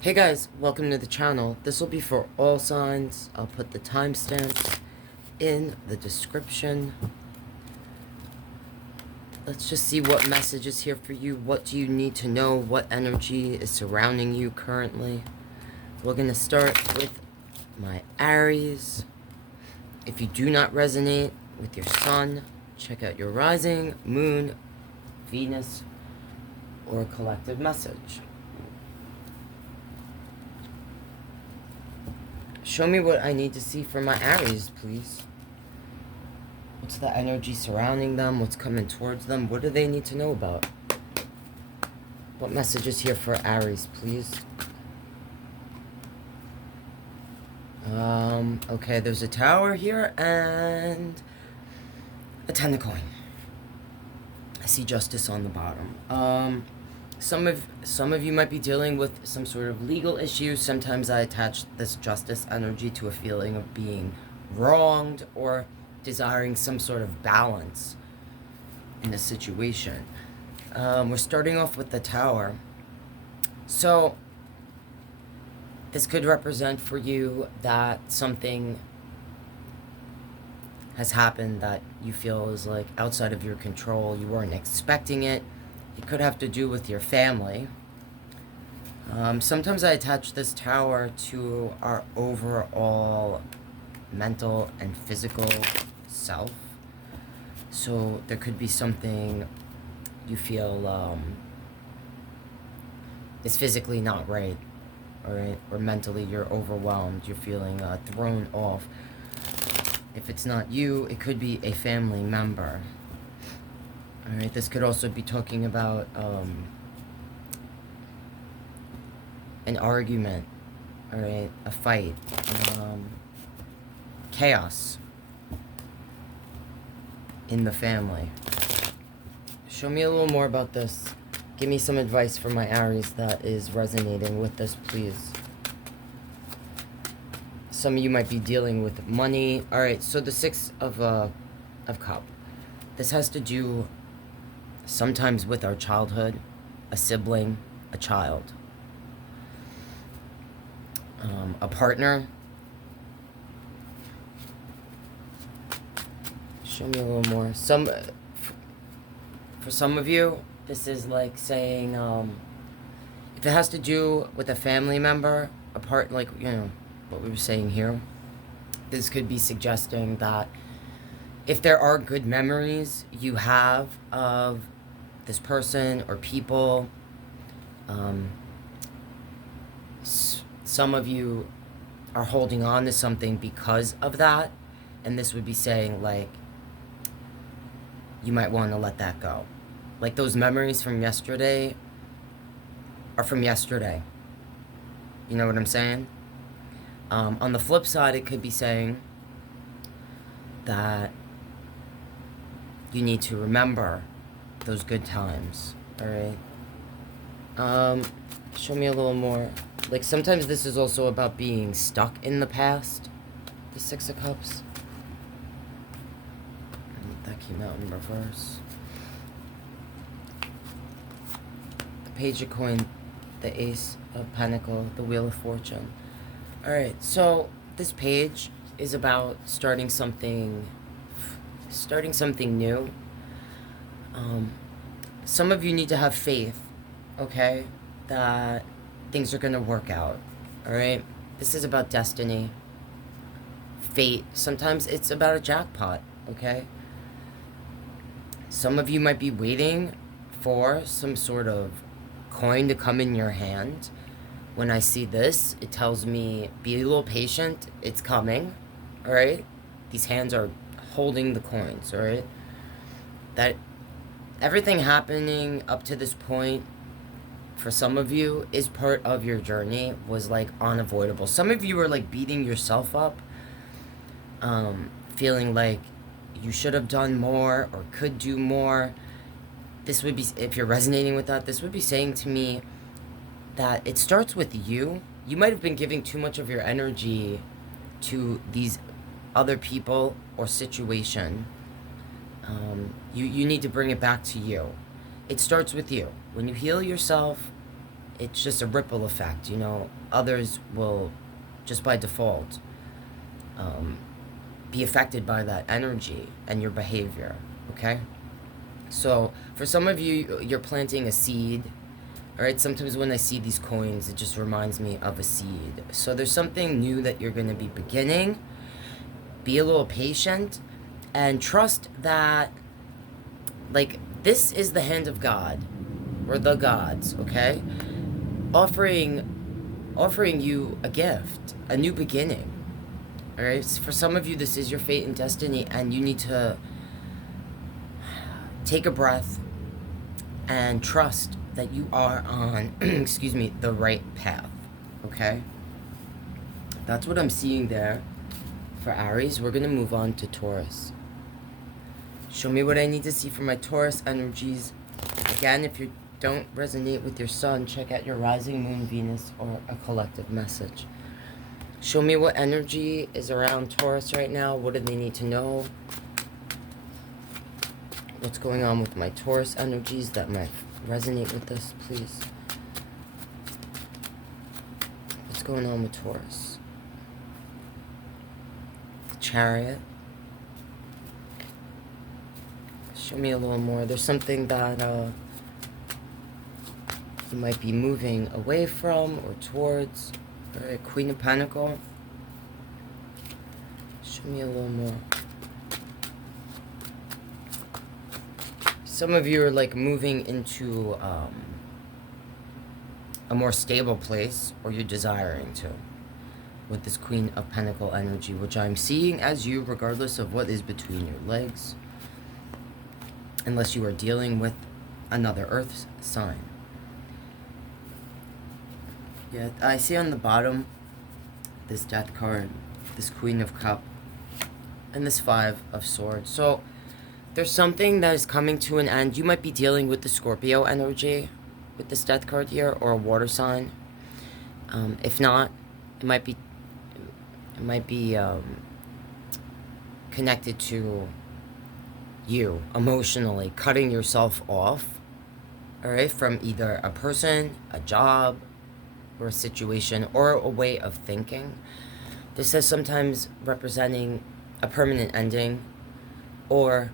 Hey guys, welcome to the channel. This will be for all signs. I'll put the timestamps in the description. Let's just see what message is here for you. What do you need to know? What energy is surrounding you currently? We're going to start with my Aries. If you do not resonate with your sun, check out your rising, moon, Venus, or collective message. Show me what I need to see for my Aries, please. What's the energy surrounding them? What's coming towards them? What do they need to know about? What message is here for Aries, please? Okay, there's a tower here and a 10 of coin. I see justice on the bottom. Some of you might be dealing with some sort of legal issues. Sometimes I attach this justice energy to a feeling of being wronged or desiring some sort of balance in a situation. We're starting off with the tower. So this could represent for you that something has happened that you feel is like outside of your control. You weren't expecting it. It could have to do with your family. Sometimes I attach this tower to our overall mental and physical self. So there could be something you feel is physically not right, alright? Or mentally you're overwhelmed, you're feeling thrown off. If it's not you, it could be a family member. Alright, this could also be talking about an argument, alright, a fight, chaos in the family. Show me a little more about this. Give me some advice for my Aries that is resonating with this, please. Some of you might be dealing with money. Alright, so the Six of Cups. This has to do sometimes with our childhood, a sibling, a child, a partner. Show me a little more. For some of you, this is like saying, if it has to do with a family member, a part, like, you know, what we were saying here, this could be suggesting that if there are good memories you have of this person or people, some of you are holding on to something because of that, and this would be saying, like, you might want to let that go. Like, those memories from yesterday are from yesterday. You know what I'm saying? On the flip side, it could be saying that you need to remember those good times, alright? Show me a little more. Like, sometimes this is also about being stuck in the past. The Six of Cups. That came out in reverse. The Page of Coin, the Ace of Pentacle, the Wheel of Fortune. Alright, so this page is about starting something new. Some of you need to have faith, okay, that things are going to work out, alright? This is about destiny, fate. Sometimes it's about a jackpot, okay? Some of you might be waiting for some sort of coin to come in your hand. When I see this, it tells me, be a little patient, it's coming, alright? These hands are holding the coins, alright? That everything happening up to this point, for some of you, is part of your journey, was like unavoidable. Some of you are like beating yourself up, feeling like you should have done more or could do more. This would be, if you're resonating with that, this would be saying to me that it starts with you. You might have been giving too much of your energy to these other people or situation. You need to bring it back to you. It starts with you. When you heal yourself, it's just a ripple effect, you know. Others will, just by default, be affected by that energy and your behavior, okay? So, for some of you, you're planting a seed, all right? Sometimes when I see these coins, it just reminds me of a seed. So there's something new that you're going to be beginning. Be a little patient and trust that, like, this is the hand of God, or the gods, okay? Offering you a gift, a new beginning. All right, so for some of you, this is your fate and destiny, and you need to take a breath and trust that you are on, excuse me, the right path, okay? That's what I'm seeing there for Aries. We're going to move on to Taurus. Show me what I need to see for my Taurus energies. Again, if you don't resonate with your sun, check out your rising moon, Venus, or a collective message. Show me what energy is around Taurus right now. What do they need to know? What's going on with my Taurus energies that might resonate with this, please? What's going on with Taurus? The Chariot. Show me a little more. There's something that you might be moving away from or towards. All right, Queen of Pentacles. Show me a little more. Some of you are like moving into a more stable place, or you're desiring to, with this Queen of Pentacles energy, which I'm seeing as you, regardless of what is between your legs, unless you are dealing with another earth sign. Yeah, I see on the bottom this Death card, this Queen of Cups, and this Five of Swords. So there's something that is coming to an end. You might be dealing with the Scorpio energy with this Death card here, or a water sign. If not, it might be connected to you emotionally, cutting yourself off, all right, from either a person, a job, or a situation, or a way of thinking. This is sometimes representing a permanent ending, or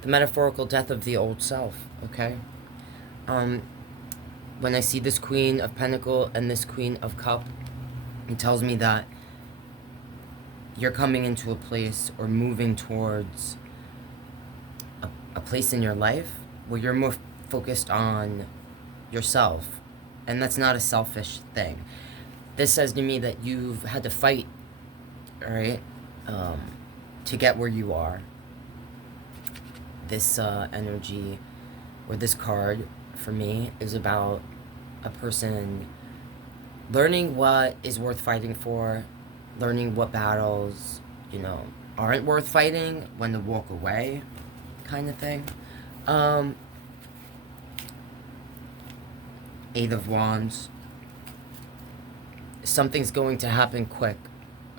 the metaphorical death of the old self, okay? When I see this Queen of Pentacles and this Queen of Cups, it tells me that you're coming into a place or moving towards a place in your life where you're more focused on yourself. And that's not a selfish thing. This says to me that you've had to fight, all right, to get where you are. This energy, or this card, for me, is about a person learning what is worth fighting for, learning what battles, you know, aren't worth fighting, when to walk away, kind of thing. Eight of Wands. Something's going to happen quick,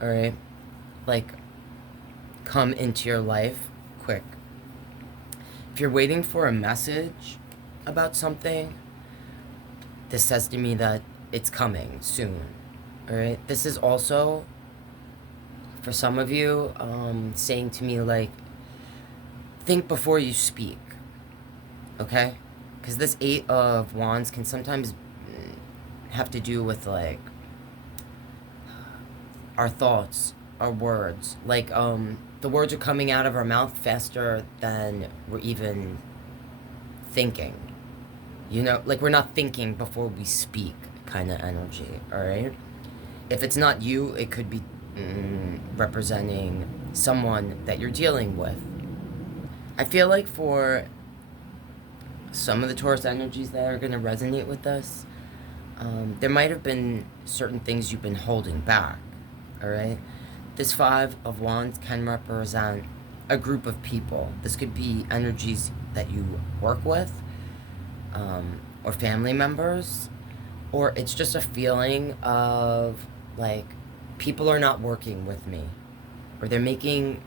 all right? Like, come into your life quick. If you're waiting for a message about something, this says to me that it's coming soon, all right? This is also, for some of you, saying to me, like, think before you speak, okay? Because this Eight of Wands can sometimes have to do with, like, our thoughts, our words. Like, the words are coming out of our mouth faster than we're even thinking. You know, like, we're not thinking before we speak kind of energy, all right? If it's not you, it could be representing someone that you're dealing with. I feel like for some of the Taurus energies that are going to resonate with us, there might have been certain things you've been holding back, all right? This Five of Wands can represent a group of people. This could be energies that you work with, or family members, or it's just a feeling of, like, people are not working with me, or they're making,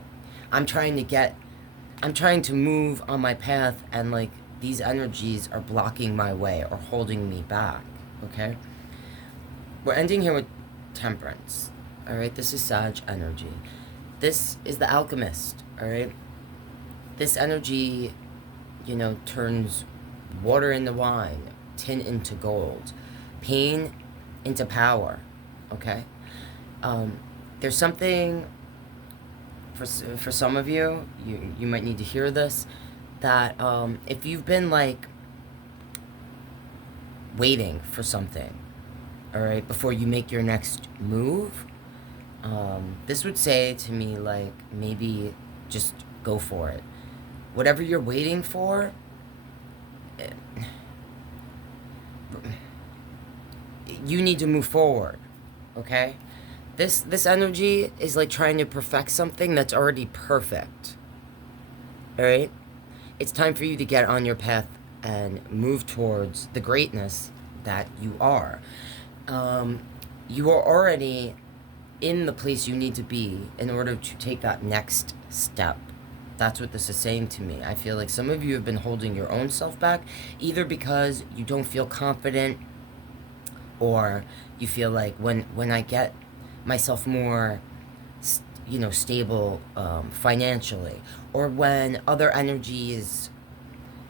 I'm trying to move on my path, and, like, these energies are blocking my way or holding me back, okay? We're ending here with Temperance, all right? This is Sag energy. This is the alchemist, all right? This energy, you know, turns water into wine, tin into gold, pain into power, okay? There's something, for some of you, you might need to hear this, that if you've been, like, waiting for something, all right, before you make your next move, this would say to me, like, maybe just go for it. Whatever you're waiting for, you need to move forward, okay? This energy is like trying to perfect something that's already perfect, all right? It's time for you to get on your path and move towards the greatness that you are. You are already in the place you need to be in order to take that next step. That's what this is saying to me. I feel like some of you have been holding your own self back, either because you don't feel confident, or you feel like when I get myself more, you know, stable financially, or when other energies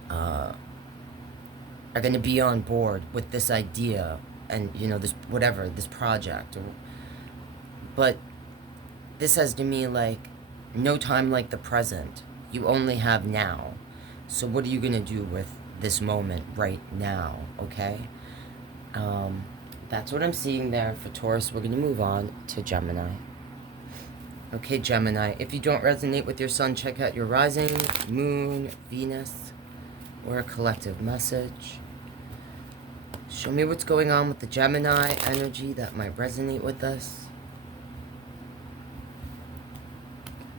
are going to be on board with this idea and, you know, this whatever, this project, but this says to me, like, no time like the present. You only have now. So what are you gonna do with this moment right now, okay? That's what I'm seeing there for Taurus. We're gonna move on to Gemini. Okay, Gemini, if you don't resonate with your sun, check out your rising, moon, Venus, or a collective message. Show me what's going on with the Gemini energy that might resonate with us.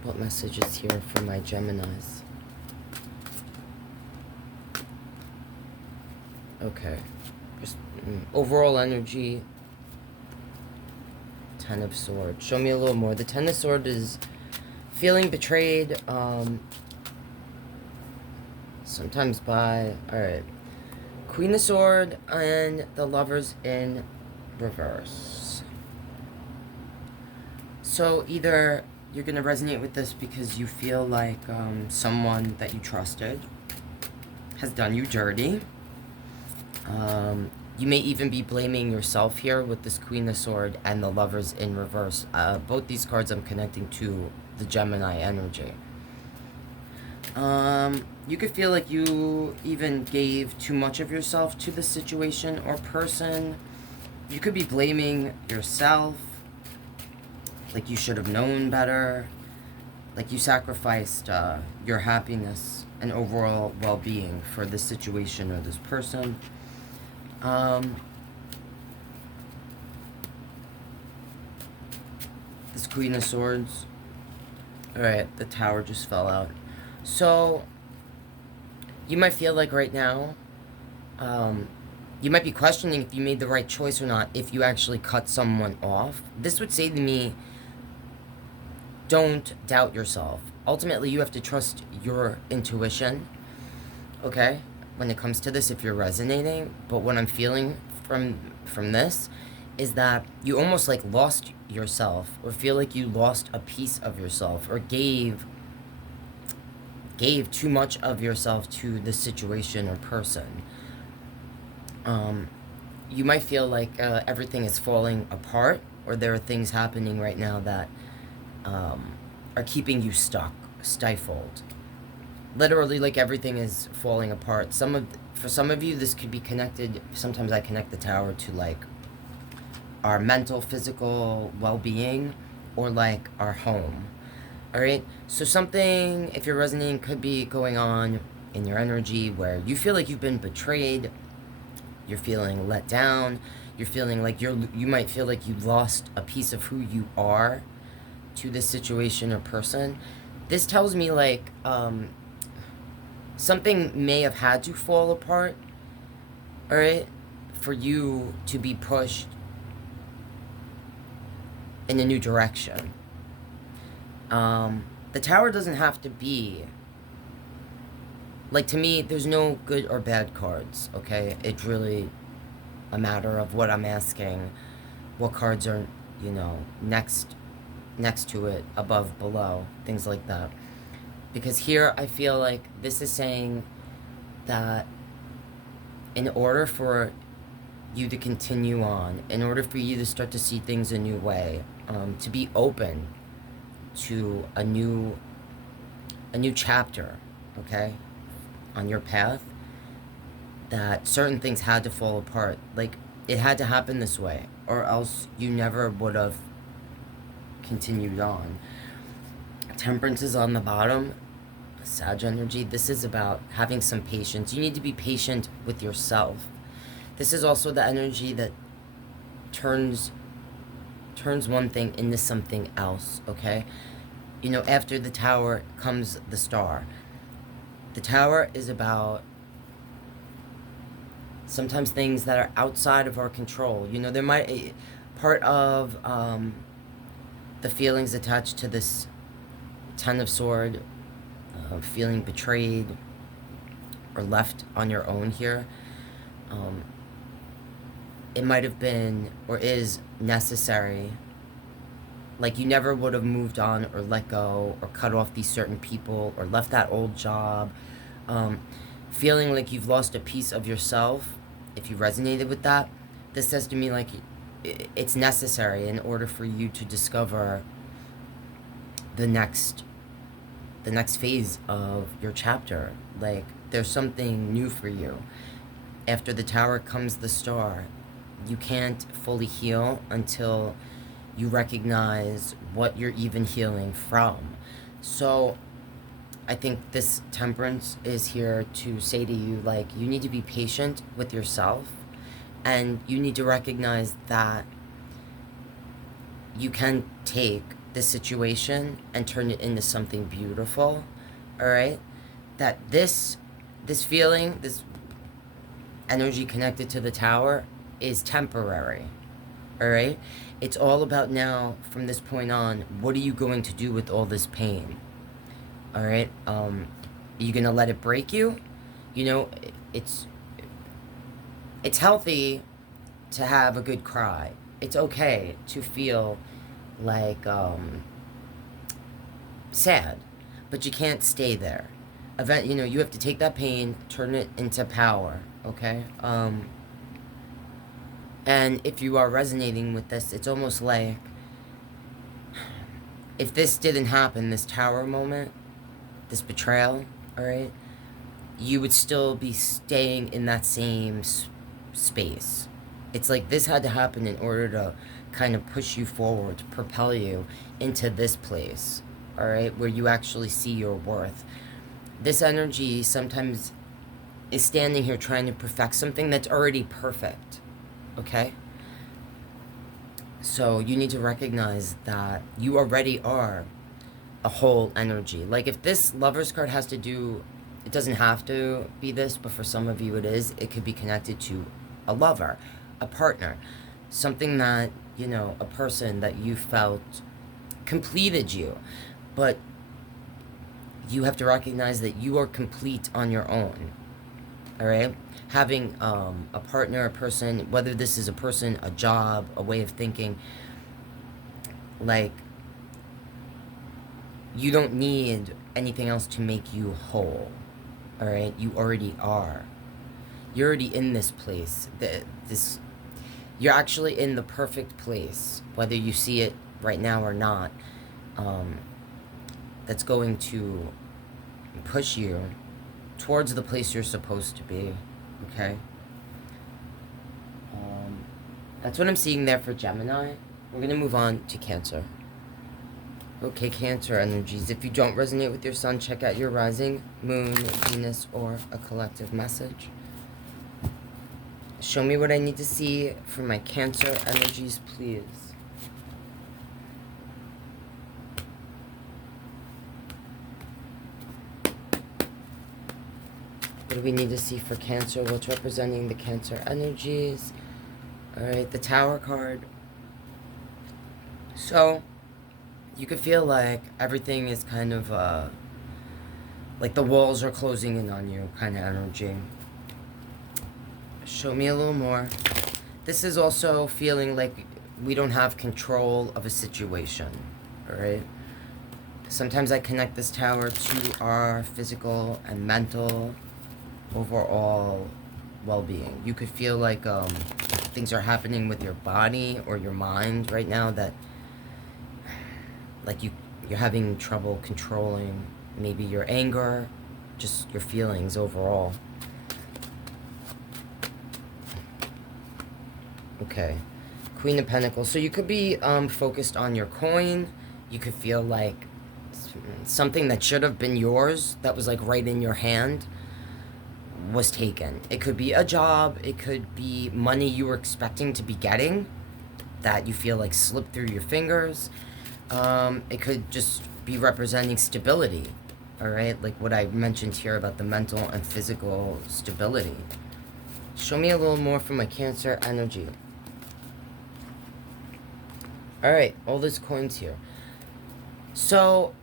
What message is here for my Geminis? Okay. Just overall energy. Ten of Swords. Show me a little more. The Ten of Swords is feeling betrayed. Sometimes by... Alright. Queen of Swords and the Lovers in reverse. So either you're going to resonate with this because you feel like someone that you trusted has done you dirty. You may even be blaming yourself here with this Queen of Swords and the Lovers in reverse. Both these cards I'm connecting to the Gemini energy. You could feel like you even gave too much of yourself to the situation or person. You could be blaming yourself. Like you should have known better. Like you sacrificed your happiness and overall well-being for this situation or this person. This Queen of Swords. Alright, the Tower just fell out. So, you might feel like right now, you might be questioning if you made the right choice or not, if you actually cut someone off. This would say to me, don't doubt yourself. Ultimately, you have to trust your intuition, okay, when it comes to this, if you're resonating. But what I'm feeling from this is that you almost like lost yourself, or feel like you lost a piece of yourself, or gave too much of yourself to the situation or person. You might feel like everything is falling apart, or there are things happening right now that are keeping you stuck, stifled. Literally, like everything is falling apart. For some of you, this could be connected. Sometimes I connect the Tower to like our mental, physical well-being, or like our home. All right. So something, if you're resonating, could be going on in your energy where you feel like you've been betrayed. You're feeling let down. You're feeling like you might feel like you lost a piece of who you are to this situation or person. This tells me like something may have had to fall apart, all right, for you to be pushed in a new direction. The Tower doesn't have to be like, to me, there's no good or bad cards, okay? It's really a matter of what I'm asking, what cards are, you know, next to it, above, below, things like that. Because here I feel like this is saying that in order for you to continue on, in order for you to start to see things a new way, to be open to a new chapter, okay, on your path, that certain things had to fall apart. Like, it had to happen this way, or else you never would have continued on. Temperance is on the bottom. Sag energy. This is about having some patience. You need to be patient with yourself. This is also the energy that turns one thing into something else, okay? You know, after the Tower comes the Star. The Tower is about sometimes things that are outside of our control. You know, there might, part of the feelings attached to this Ten of Swords, feeling betrayed or left on your own here, it might have been or is necessary. Like, you never would have moved on or let go or cut off these certain people or left that old job. Feeling like you've lost a piece of yourself, if you resonated with that, this says to me like it's necessary in order for you to discover the next phase of your chapter. Like, there's something new for you. After the Tower comes the Star. You can't fully heal until you recognize what you're even healing from. So I think this Temperance is here to say to you, like, you need to be patient with yourself, and you need to recognize that you can take this situation and turn it into something beautiful. All right, that this feeling, this energy connected to the Tower is temporary. All right, it's all about now, from this point on, what are you going to do with all this pain? All right, are you gonna let it break you? You know, it's healthy to have a good cry. It's okay to feel like sad, but you can't stay there. You know, you have to take that pain, turn it into power. Okay. And if you are resonating with this, it's almost like if this didn't happen, this Tower moment, this betrayal, all right, you would still be staying in that same space. It's like this had to happen in order to kind of push you forward, to propel you into this place, all right, where you actually see your worth. This energy sometimes is standing here trying to perfect something that's already perfect. Okay? So you need to recognize that you already are a whole energy. Like, if this Lover's card has to do, it doesn't have to be this, but for some of you it is. It could be connected to a lover, a partner, something that, you know, a person that you felt completed you. But you have to recognize that you are complete on your own. All right? Having a partner, a person, whether this is a person, a job, a way of thinking, like, you don't need anything else to make you whole. All right? You already are. You're already in this place. You're actually in the perfect place, whether you see it right now or not. That's going to push you towards the place you're supposed to be. Okay? That's what I'm seeing there for Gemini. We're going to move on to Cancer. Okay, Cancer energies. If you don't resonate with your sun, check out your rising, moon, Venus, or a collective message. Show me what I need to see for my Cancer energies, please. What do we need to see for Cancer? What's representing the Cancer energies? Alright, the Tower card. So, you could feel like everything is kind of Like the walls are closing in on you kind of energy. Show me a little more. This is also feeling like we don't have control of a situation, all right? Sometimes I connect this tower to our physical and mental overall well-being. You could feel like things are happening with your body or your mind right now that like you're having trouble controlling maybe your anger, just your feelings overall. Okay, Queen of Pentacles. So you could be focused on your coin. You could feel like something that should have been yours, that was like right in your hand, was taken. It could be a job. It could be money you were expecting to be getting that you feel like slipped through your fingers. It could just be representing stability, all right? Like what I mentioned here about the mental and physical stability. Show me a little more from my Cancer energy. All right, all these coins here. So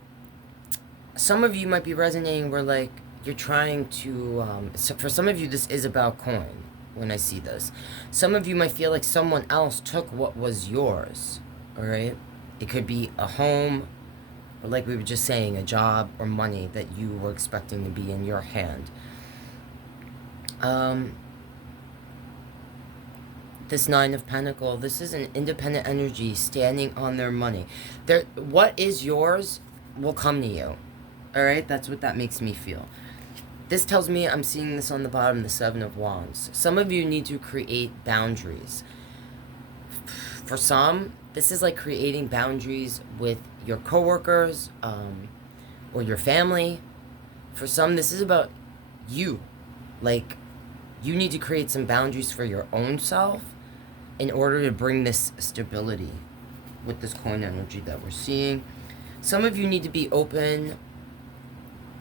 some of you might be resonating where like you're trying to, so for some of you this is about coin when I see this. Some of you might feel like someone else took what was yours, all right? It could be a home, or like we were just saying, a job or money that you were expecting to be in your hand. This Nine of Pentacles, this is an independent energy standing on their money. What is yours will come to you. All right, that's what that makes me feel. This tells me, I'm seeing this on the bottom, the Seven of Wands. Some of you need to create boundaries. For some, this is like creating boundaries with your coworkers or your family. For some, this is about you. Like, you need to create some boundaries for your own self in order to bring this stability with this coin energy that we're seeing. Some of you need to be open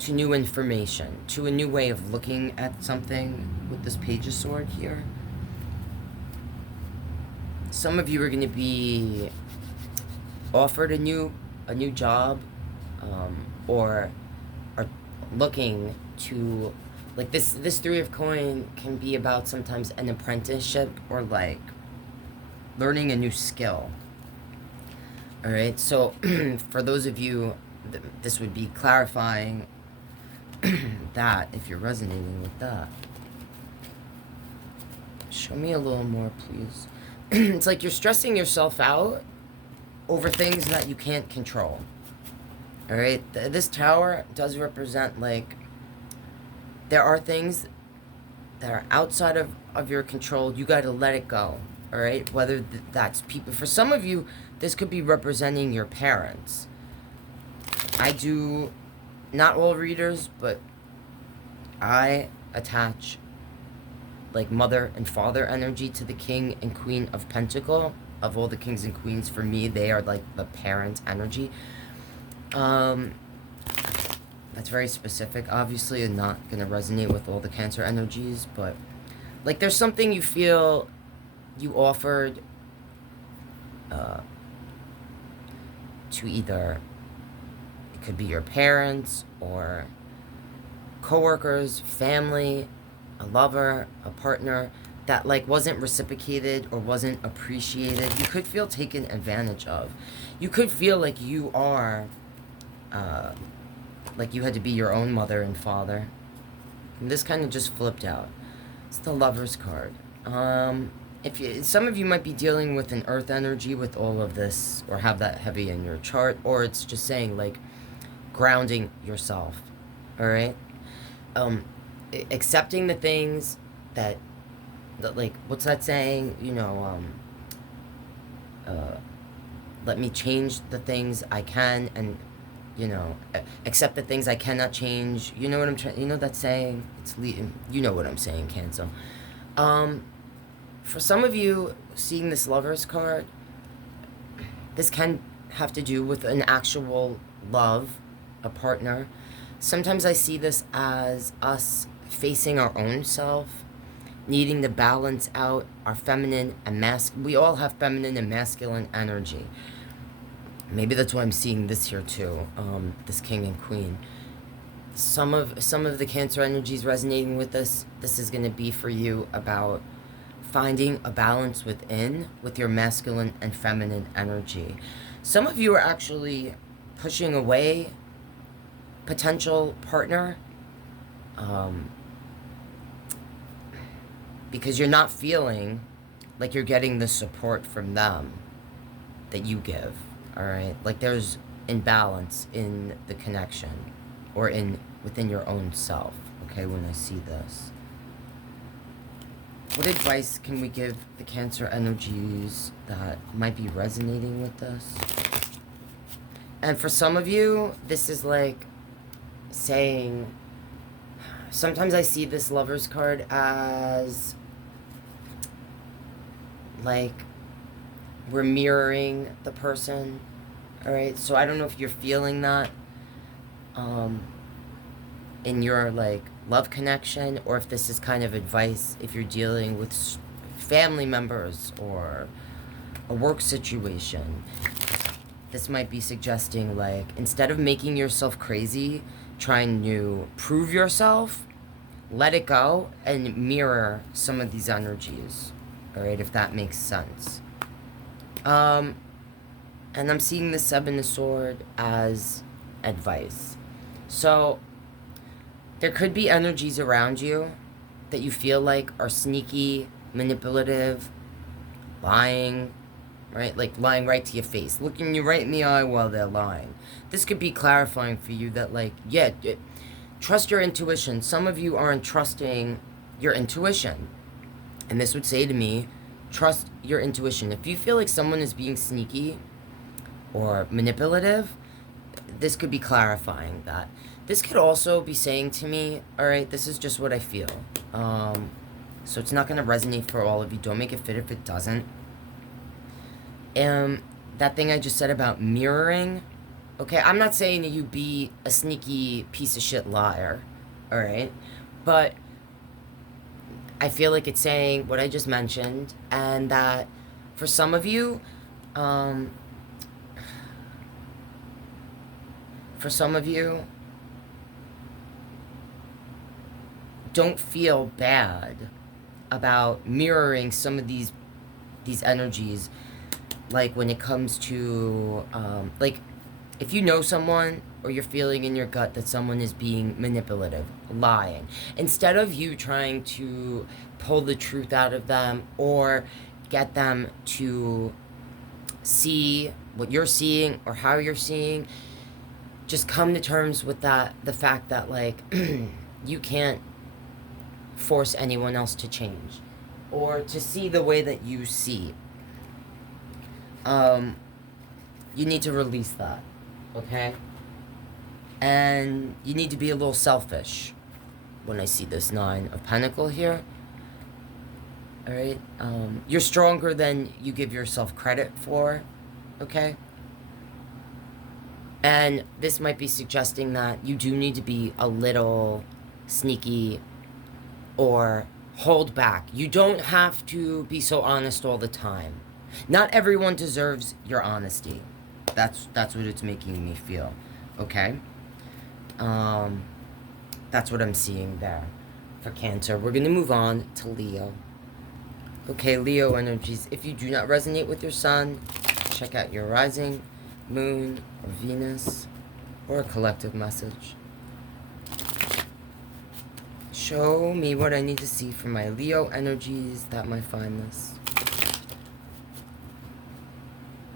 to new information, to a new way of looking at something with this Page of Swords here. Some of you are going to be offered a new job, or are looking to, like this Three of Coin can be about sometimes an apprenticeship or like learning a new skill. All right, so for those of you, this would be clarifying that if you're resonating with that. Show me a little more, please. It's like you're stressing yourself out over things that you can't control. All right, this tower does represent like there are things that are outside of your control. You got to let it go. All right, whether that's people. For some of you, this could be representing your parents. I do, not all readers, but I attach like mother and father energy to the King and Queen of Pentacles. Of all the kings and queens, for me, they are like the parent energy. That's very specific. Obviously, I'm not going to resonate with all the Cancer energies, but like there's something you feel you offered to either, it could be your parents or coworkers, family, a lover, a partner, that like wasn't reciprocated or wasn't appreciated. You could feel taken advantage of. You could feel like you are like you had to be your own mother and father. And this kind of just flipped out. It's the Lover's card. Some of you might be dealing with an earth energy with all of this, or have that heavy in your chart, or it's just saying like grounding yourself. All right, accepting the things that like, what's that saying? You know, let me change the things I can, and you know, accept the things I cannot change. You know what I'm trying? You know that saying? It's you know what I'm saying, Cancer. For some of you, seeing this Lover's card, this can have to do with an actual love, a partner. Sometimes I see this as us facing our own self, needing to balance out our feminine and we all have feminine and masculine energy. Maybe that's why I'm seeing this here too, this King and Queen. some of the Cancer energies resonating with this. This is going to be for you about finding a balance within with your masculine and feminine energy. Some of you are actually pushing away potential partner because you're not feeling like you're getting the support from them that you give. All right, like there's imbalance in the connection or within your own self. Okay, when I see this, what advice can we give the Cancer energies that might be resonating with this? And for some of you, this is like saying, sometimes I see this Lover's card as like we're mirroring the person. All right, so I don't know if you're feeling that in your like love connection, or if this is kind of advice if you're dealing with family members or a work situation. This might be suggesting like, instead of making yourself crazy trying to prove yourself, let it go and mirror some of these energies. All right, if that makes sense. And I'm seeing the Seven of Swords as advice. So there could be energies around you that you feel like are sneaky, manipulative, lying, right? Like lying right to your face, looking you right in the eye while they're lying. This could be clarifying for you that like, yeah, trust your intuition. Some of you aren't trusting your intuition. And this would say to me, trust your intuition. If you feel like someone is being sneaky or manipulative, this could be clarifying that. This could also be saying to me, all right, this is just what I feel. So it's not going to resonate for all of you. Don't make it fit if it doesn't. That thing I just said about mirroring, okay, I'm not saying that you be a sneaky piece of shit liar, all right? But I feel like it's saying what I just mentioned, and that for some of you, don't feel bad about mirroring some of these energies. Like when it comes to, like if you know someone or you're feeling in your gut that someone is being manipulative, lying, instead of you trying to pull the truth out of them or get them to see what you're seeing or how you're seeing, just come to terms with that, the fact that like you can't force anyone else to change or to see the way that you see. You need to release that, okay? And you need to be a little selfish when I see this Nine of Pentacles here. All right? You're stronger than you give yourself credit for, okay? And this might be suggesting that you do need to be a little sneaky or hold back. You don't have to be so honest all the time. Not everyone deserves your honesty. That's what it's making me feel, okay? That's what I'm seeing there for Cancer. We're going to move on to Leo. Okay, Leo energies. If you do not resonate with your sun, check out your rising, moon, or Venus, or a collective message. Show me what I need to see from my Leo energies that might find this.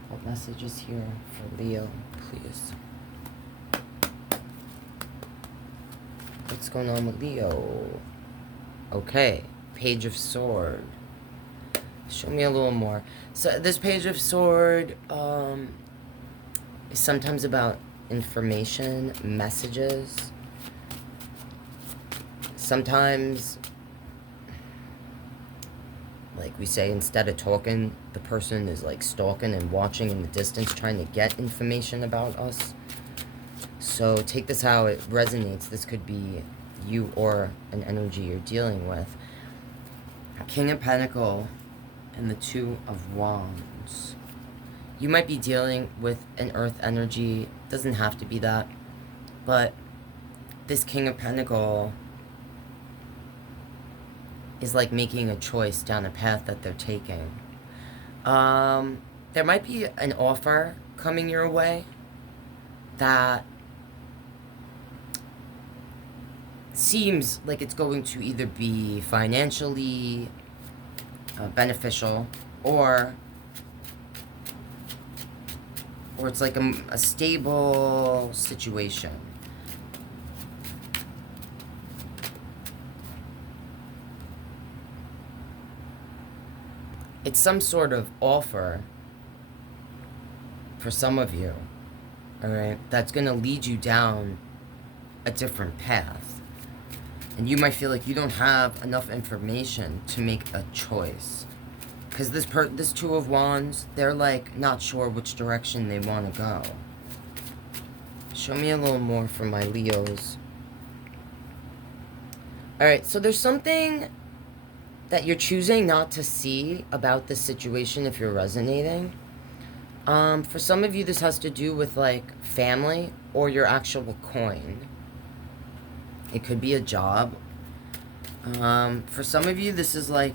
What message is here for Leo, please? What's going on with Leo? Okay, Page of Sword. Show me a little more. So this Page of Sword is sometimes about information, messages. Sometimes, like we say, instead of talking, the person is like stalking and watching in the distance, trying to get information about us. So take this how it resonates. This could be you or an energy you're dealing with. King of Pentacles and the Two of Wands. You might be dealing with an earth energy. Doesn't have to be that. But this King of Pentacles is like making a choice down a path that they're taking. There might be an offer coming your way that seems like it's going to either be financially beneficial, or it's like a stable situation. It's some sort of offer for some of you, all right, that's going to lead you down a different path. And you might feel like you don't have enough information to make a choice. Because this Two of Wands, they're like not sure which direction they want to go. Show me a little more for my Leos. Alright, so there's something that you're choosing not to see about this situation if you're resonating. For some of you, this has to do with like family or your actual coin. It could be a job. For some of you, this is like,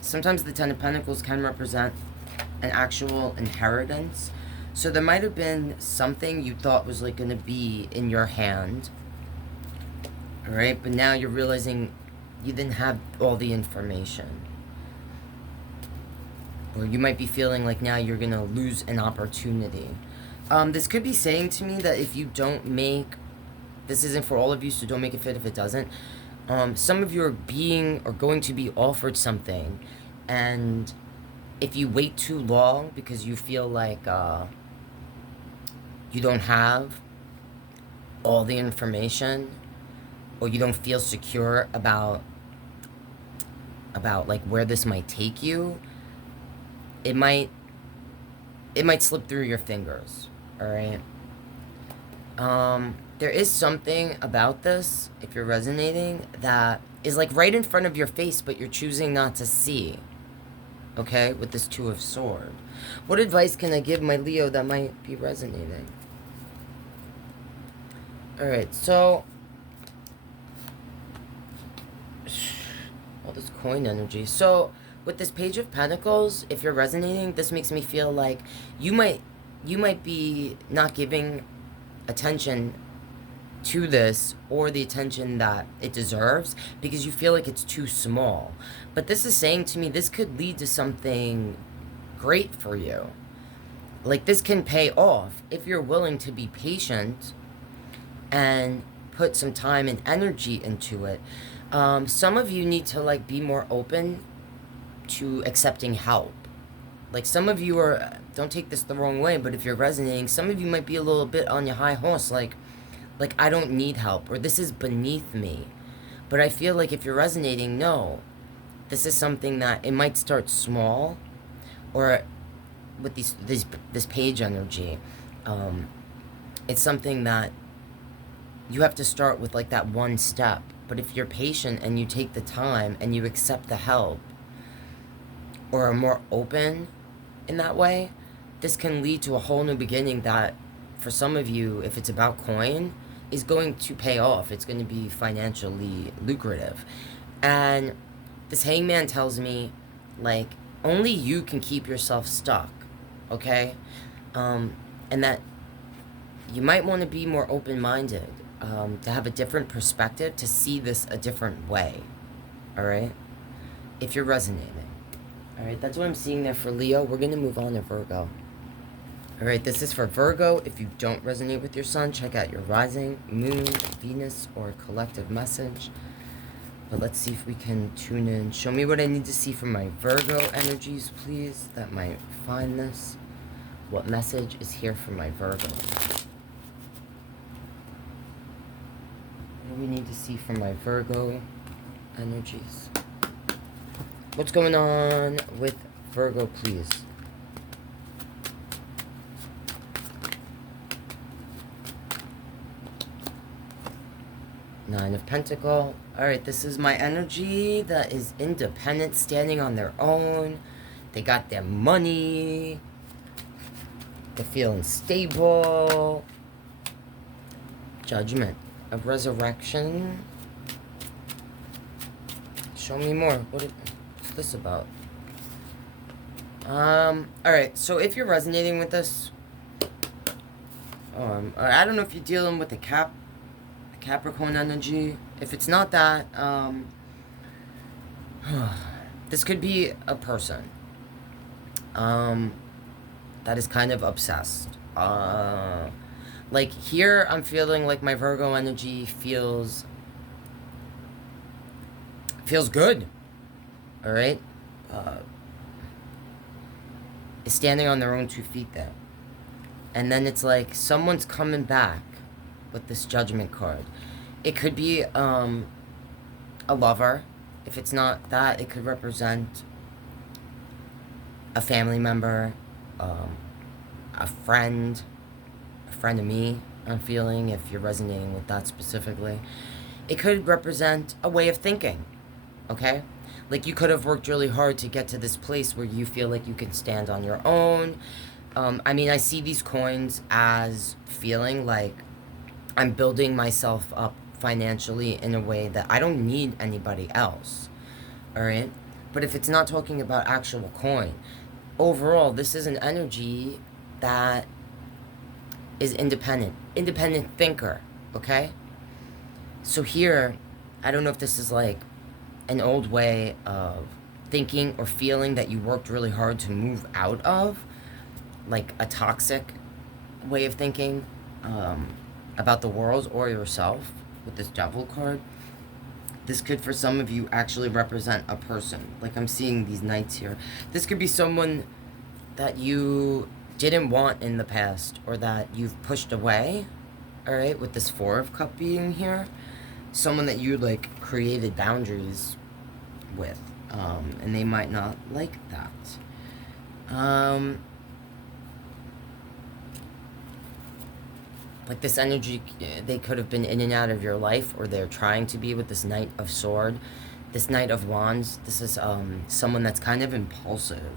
sometimes the Ten of Pentacles can represent an actual inheritance. So there might have been something you thought was like going to be in your hand. Alright, but now you're realizing you didn't have all the information. Or you might be feeling like now you're going to lose an opportunity. This could be saying to me that if you don't make, this isn't for all of you, so don't make it fit if it doesn't. Some of you are going to be offered something, and if you wait too long because you feel like you don't have all the information, or you don't feel secure about like where this might take you, it might slip through your fingers. All right. There is something about this, if you're resonating, that is like right in front of your face, but you're choosing not to see. Okay, with this Two of Swords. What advice can I give my Leo that might be resonating? Alright, so all this coin energy. So with this Page of Pentacles, if you're resonating, this makes me feel like you might be not giving attention to this, or the attention that it deserves, because you feel like it's too small. But this is saying to me, this could lead to something great for you. Like, this can pay off if you're willing to be patient and put some time and energy into it. Some of you need to like be more open to accepting help. Like, some of you are, don't take this the wrong way, but if you're resonating, some of you might be a little bit on your high horse, like I don't need help, or this is beneath me. But I feel like if you're resonating, no, this is something that it might start small, or with this page energy, it's something that you have to start with, like that one step. But if you're patient and you take the time and you accept the help, or are more open in that way, this can lead to a whole new beginning that, for some of you, if it's about coin, is going to pay off. It's going to be financially lucrative. And this Hangman tells me, like, only you can keep yourself stuck, okay? And that you might want to be more open-minded, to have a different perspective, to see this a different way, all right? If you're resonating. All right, that's what I'm seeing there for Leo. We're going to move on to Virgo. All right, this is for Virgo. If you don't resonate with your sun, check out your rising, moon, Venus, or collective message. But let's see if we can tune in. Show me what I need to see from my Virgo energies, please, that might find this. What message is here for my Virgo? What do we need to see from my Virgo energies? What's going on with Virgo, please? Nine of Pentacles. Alright, this is my energy that is independent, standing on their own. They got their money. They're feeling stable. Judgment. A resurrection. Show me more. What's this about? Alright, so if you're resonating with this, I don't know if you're dealing with a Capricorn energy. If it's not that, this could be a person, that is kind of obsessed. Like here, I'm feeling like my Virgo energy feels good. All right, is standing on their own 2 feet there, and then it's like someone's coming back with this Judgment card. It could be a lover. If it's not that, it could represent a family member, a friend of me, I'm feeling, if you're resonating with that specifically. It could represent a way of thinking, okay? Like you could have worked really hard to get to this place where you feel like you can stand on your own. I mean, I see these coins as feeling like I'm building myself up financially in a way that I don't need anybody else, all right? But if it's not talking about actual coin, overall, this is an energy that is independent thinker, okay? So here, I don't know if this is like an old way of thinking or feeling that you worked really hard to move out of, like a toxic way of thinking about the world or yourself with this Devil card. This could, for some of you, actually represent a person. Like I'm seeing these knights here. This could be someone that you didn't want in the past or that you've pushed away, all right, with this 4 of Cups being here. Someone that you, like, created boundaries with, and they might not like that. Like this energy, they could have been in and out of your life, or they're trying to be with this Knight of Swords, this Knight of Wands. This is someone that's kind of impulsive.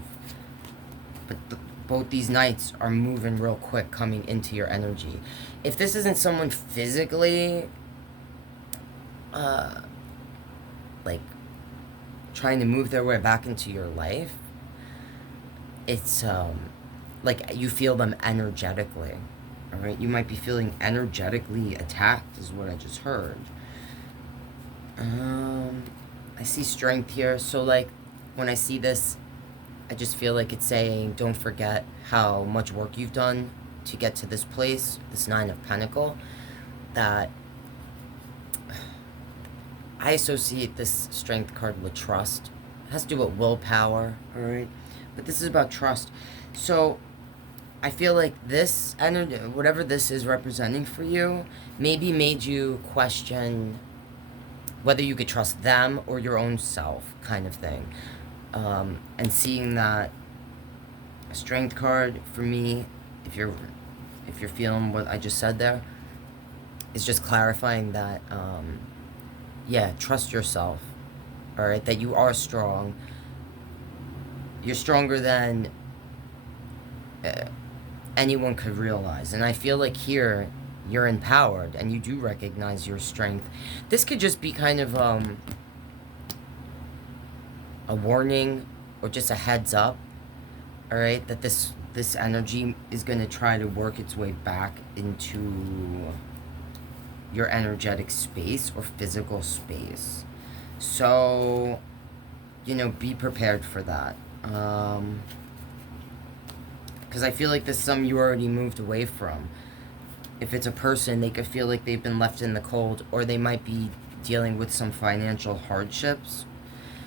But both these knights are moving real quick coming into your energy. If this isn't someone physically, like, trying to move their way back into your life, it's, like, you feel them energetically. Alright, you might be feeling energetically attacked, is what I just heard. I see strength here, so like, when I see this, I just feel like it's saying, don't forget how much work you've done to get to this place, this 9 of Pentacles, that I associate this strength card with trust. It has to do with willpower, alright? But this is about trust. So, I feel like this energy, whatever this is representing for you, maybe made you question whether you could trust them or your own self, kind of thing. And seeing that strength card for me, if you're feeling what I just said there, is just clarifying that, yeah, trust yourself, all right, that you are strong. You're stronger than anyone could realize. And I feel like here, you're empowered, and you do recognize your strength. This could just be kind of, a warning, or just a heads up, all right, that this energy is going to try to work its way back into your energetic space or physical space. So, you know, be prepared for that. Because I feel like there's some you already moved away from. If it's a person, they could feel like they've been left in the cold, or they might be dealing with some financial hardships.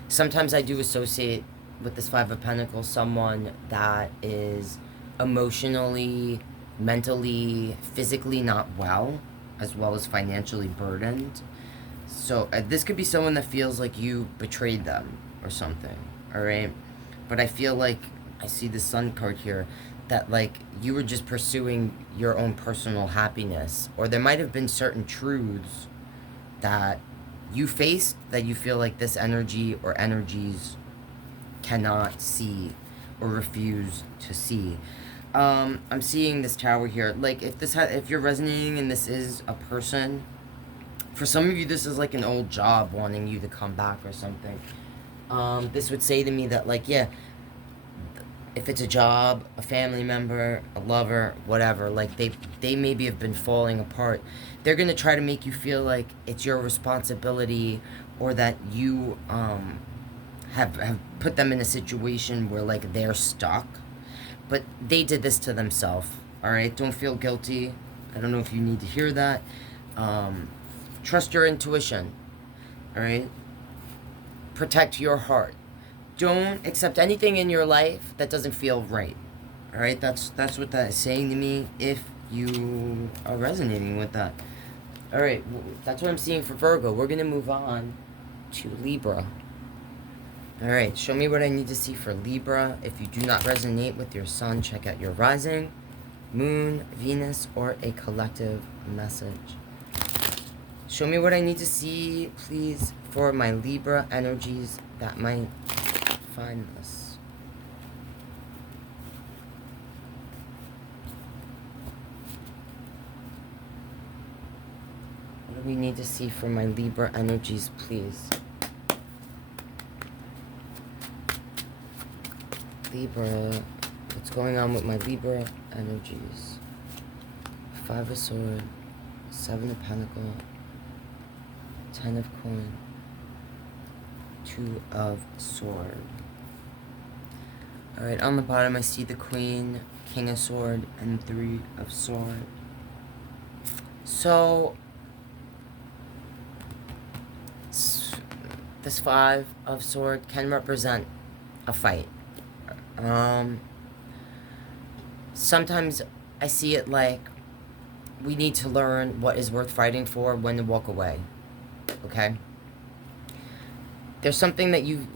Sometimes I do associate with this 5 of Pentacles someone that is emotionally, mentally, physically not well, as well as financially burdened. So this could be someone that feels like you betrayed them or something, all right? But I feel like I see the Sun card here, that like you were just pursuing your own personal happiness, or there might have been certain truths that you faced that you feel like this energy or energies cannot see or refuse to see. I'm seeing this Tower here. Like if you're resonating and this is a person, For some of you, this is like an old job wanting you to come back or something. This would say to me that, like, yeah, if it's a job, a family member, a lover, whatever, like, they maybe have been falling apart. They're going to try to make you feel like it's your responsibility, or that you have put them in a situation where, like, they're stuck. But they did this to themselves, all right? Don't feel guilty. I don't know if you need to hear that. Trust your intuition, all right? Protect your heart. Don't accept anything in your life that doesn't feel right, all right? That's what that is saying to me, if you are resonating with that. All right, that's what I'm seeing for Virgo. We're going to move on to Libra. All right, show me what I need to see for Libra. If you do not resonate with your sun, check out your rising, moon, Venus, or a collective message. Show me what I need to see, please, for my Libra energies that might find this. What do we need to see for my Libra energies, please? Libra, what's going on with my Libra energies? 5 of Swords, 7 of Pentacles, 10 of Coin, 2 of Sword. Alright, on the bottom I see the Queen, King of Sword, and 3 of Sword. So, this 5 of Sword can represent a fight. Sometimes I see it like we need to learn what is worth fighting for, when to walk away, okay? There's something that you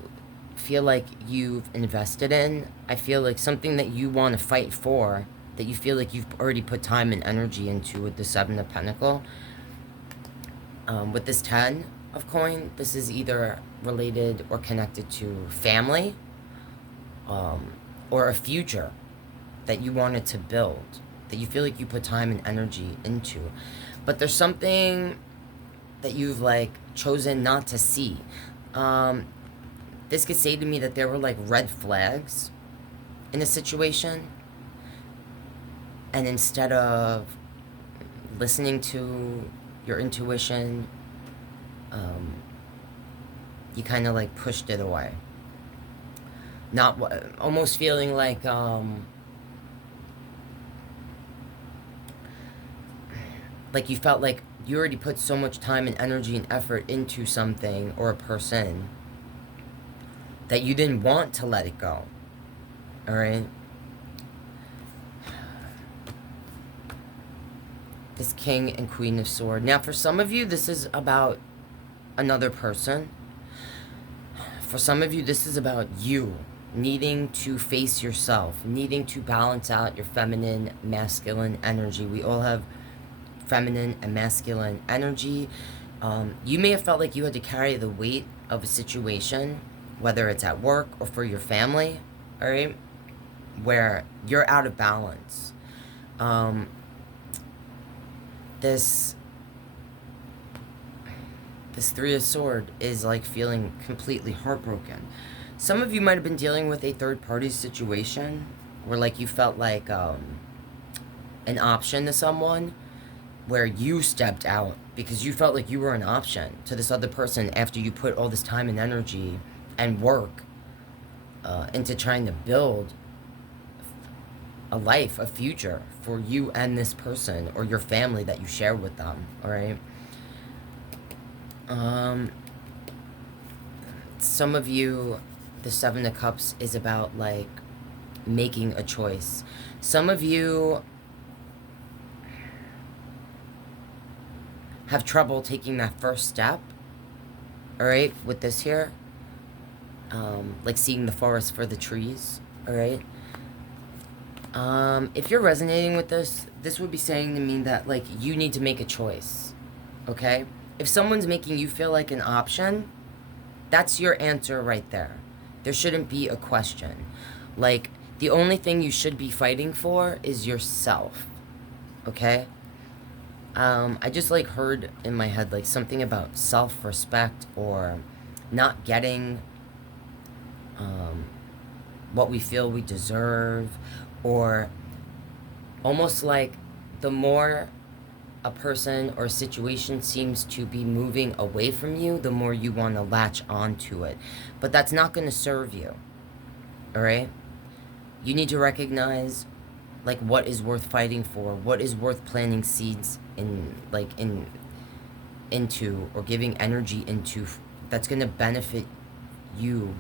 feel like you've invested in. I feel like something that you want to fight for, that you feel like you've already put time and energy into with the 7 of Pentacles. With this 10 of Coin, this is either related or connected to family, or a future that you wanted to build, that you feel like you put time and energy into. But there's something that you've, like, chosen not to see. This could say to me that there were, like, red flags in a situation, and instead of listening to your intuition, you kind of, like, pushed it away. Not, almost feeling like, you felt like you already put so much time and energy and effort into something or a person that you didn't want to let it go. All right? This King and Queen of Swords. Now, for some of you, this is about another person. For some of you, this is about you needing to face yourself, needing to balance out your feminine, masculine energy. We all have feminine and masculine energy. You may have felt like you had to carry the weight of a situation, whether it's at work or for your family, all right, where you're out of balance. This 3 of Swords is like feeling completely heartbroken. Some of you might have been dealing with a third-party situation where, like, you felt like an option to someone, where you stepped out because you felt like you were an option to this other person after you put all this time and energy and work into trying to build a life, a future for you and this person or your family that you share with them, all right? Some of you, the 7 of Cups is about, like, making a choice. Some of you have trouble taking that first step, all right, with this here. Like seeing the forest for the trees, all right? If you're resonating with this, this would be saying to me that, like, you need to make a choice, okay? If someone's making you feel like an option, that's your answer right there. There shouldn't be a question. Like, the only thing you should be fighting for is yourself, okay? I just like heard in my head like something about self-respect or not getting what we feel we deserve, or almost like the more a person or situation seems to be moving away from you, the more you want to latch onto it. But that's not going to serve you. All right? You need to recognize like what is worth fighting for, what is worth planting seeds into or giving energy into, that's going to benefit you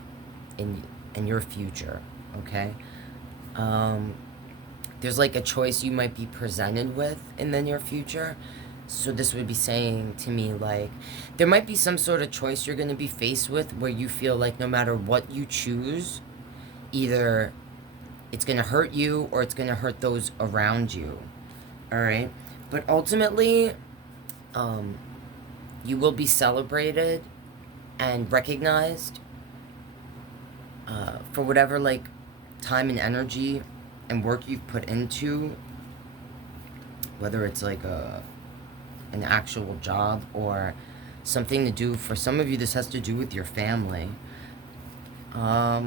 in your future, okay? There's like a choice you might be presented with in the near future. So this would be saying to me like there might be some sort of choice you're going to be faced with where you feel like no matter what you choose, either it's going to hurt you or it's going to hurt those around you. All right? But ultimately, you will be celebrated and recognized for whatever like time and energy and work you've put into, whether it's like an actual job or something to do. For some of you, this has to do with your family. I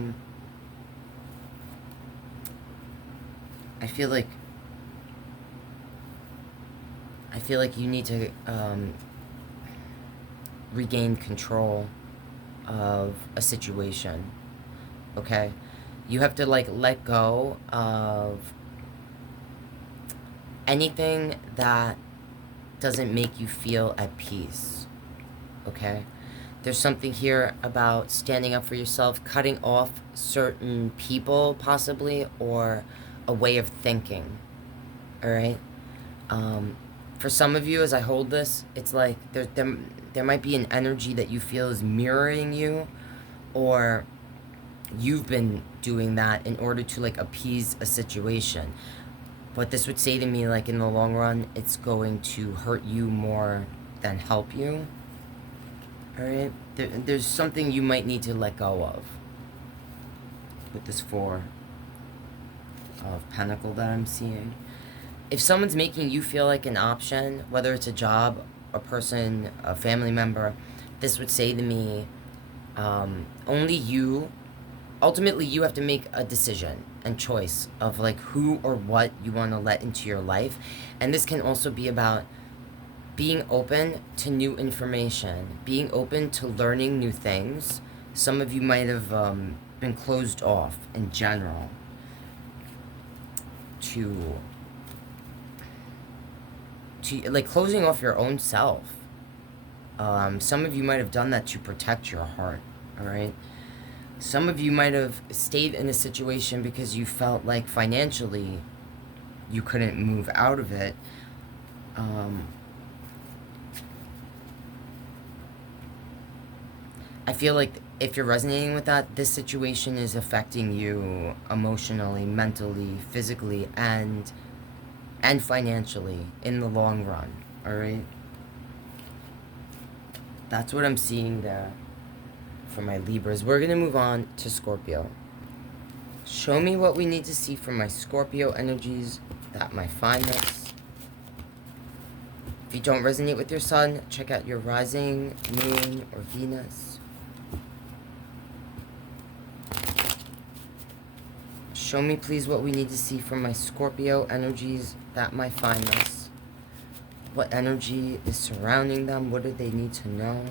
feel like you need to regain control of a situation, okay? You have to like let go of anything that doesn't make you feel at peace, okay? There's something here about standing up for yourself, cutting off certain people possibly, or a way of thinking, all right? For some of you, as I hold this, it's like there might be an energy that you feel is mirroring you, or you've been doing that in order to like appease a situation. But this would say to me, like in the long run, it's going to hurt you more than help you. All right? There's something you might need to let go of with this Four of Pentacle that I'm seeing. If someone's making you feel like an option, whether it's a job, a person, a family member, this would say to me, only you, ultimately you have to make a decision and choice of like who or what you want to let into your life. And this can also be about being open to new information, being open to learning new things. Some of you might have been closed off in general to like closing off your own self. Some of you might have done that to protect your heart, all right? Some of you might have stayed in a situation because you felt like financially you couldn't move out of it. I feel like if you're resonating with that, this situation is affecting you emotionally, mentally, physically, and financially in the long run, all right? That's what I'm seeing there for my Libras. We're going to move on to Scorpio. Show me what we need to see from my Scorpio energies that might find this. If you don't resonate with your sun, check out your rising, moon, or Venus. Show me, please, what we need to see from my Scorpio energies that might find this. What energy is surrounding them? What do they need to know?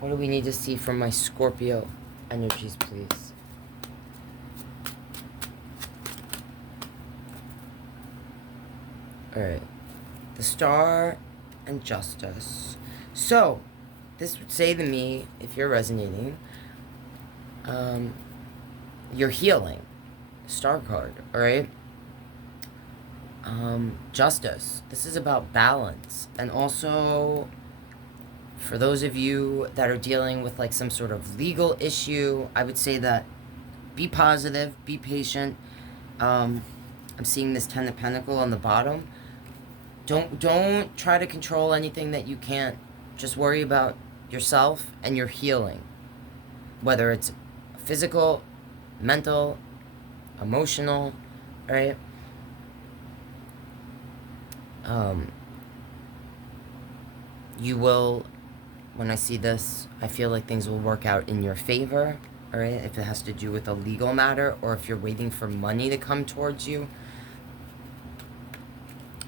What do we need to see from my Scorpio energies, please? Alright. The Star and Justice. So, this would say to me, if you're resonating, you're healing. Star card, alright? Justice. This is about balance. And also, for those of you that are dealing with like some sort of legal issue, I would say that be positive, be patient. I'm seeing this Ten of Pentacles on the bottom. Don't try to control anything that you can't. Just worry about yourself and your healing. Whether it's physical, mental, emotional, right? You will, when I see this, I feel like things will work out in your favor, all right? If it has to do with a legal matter, or if you're waiting for money to come towards you,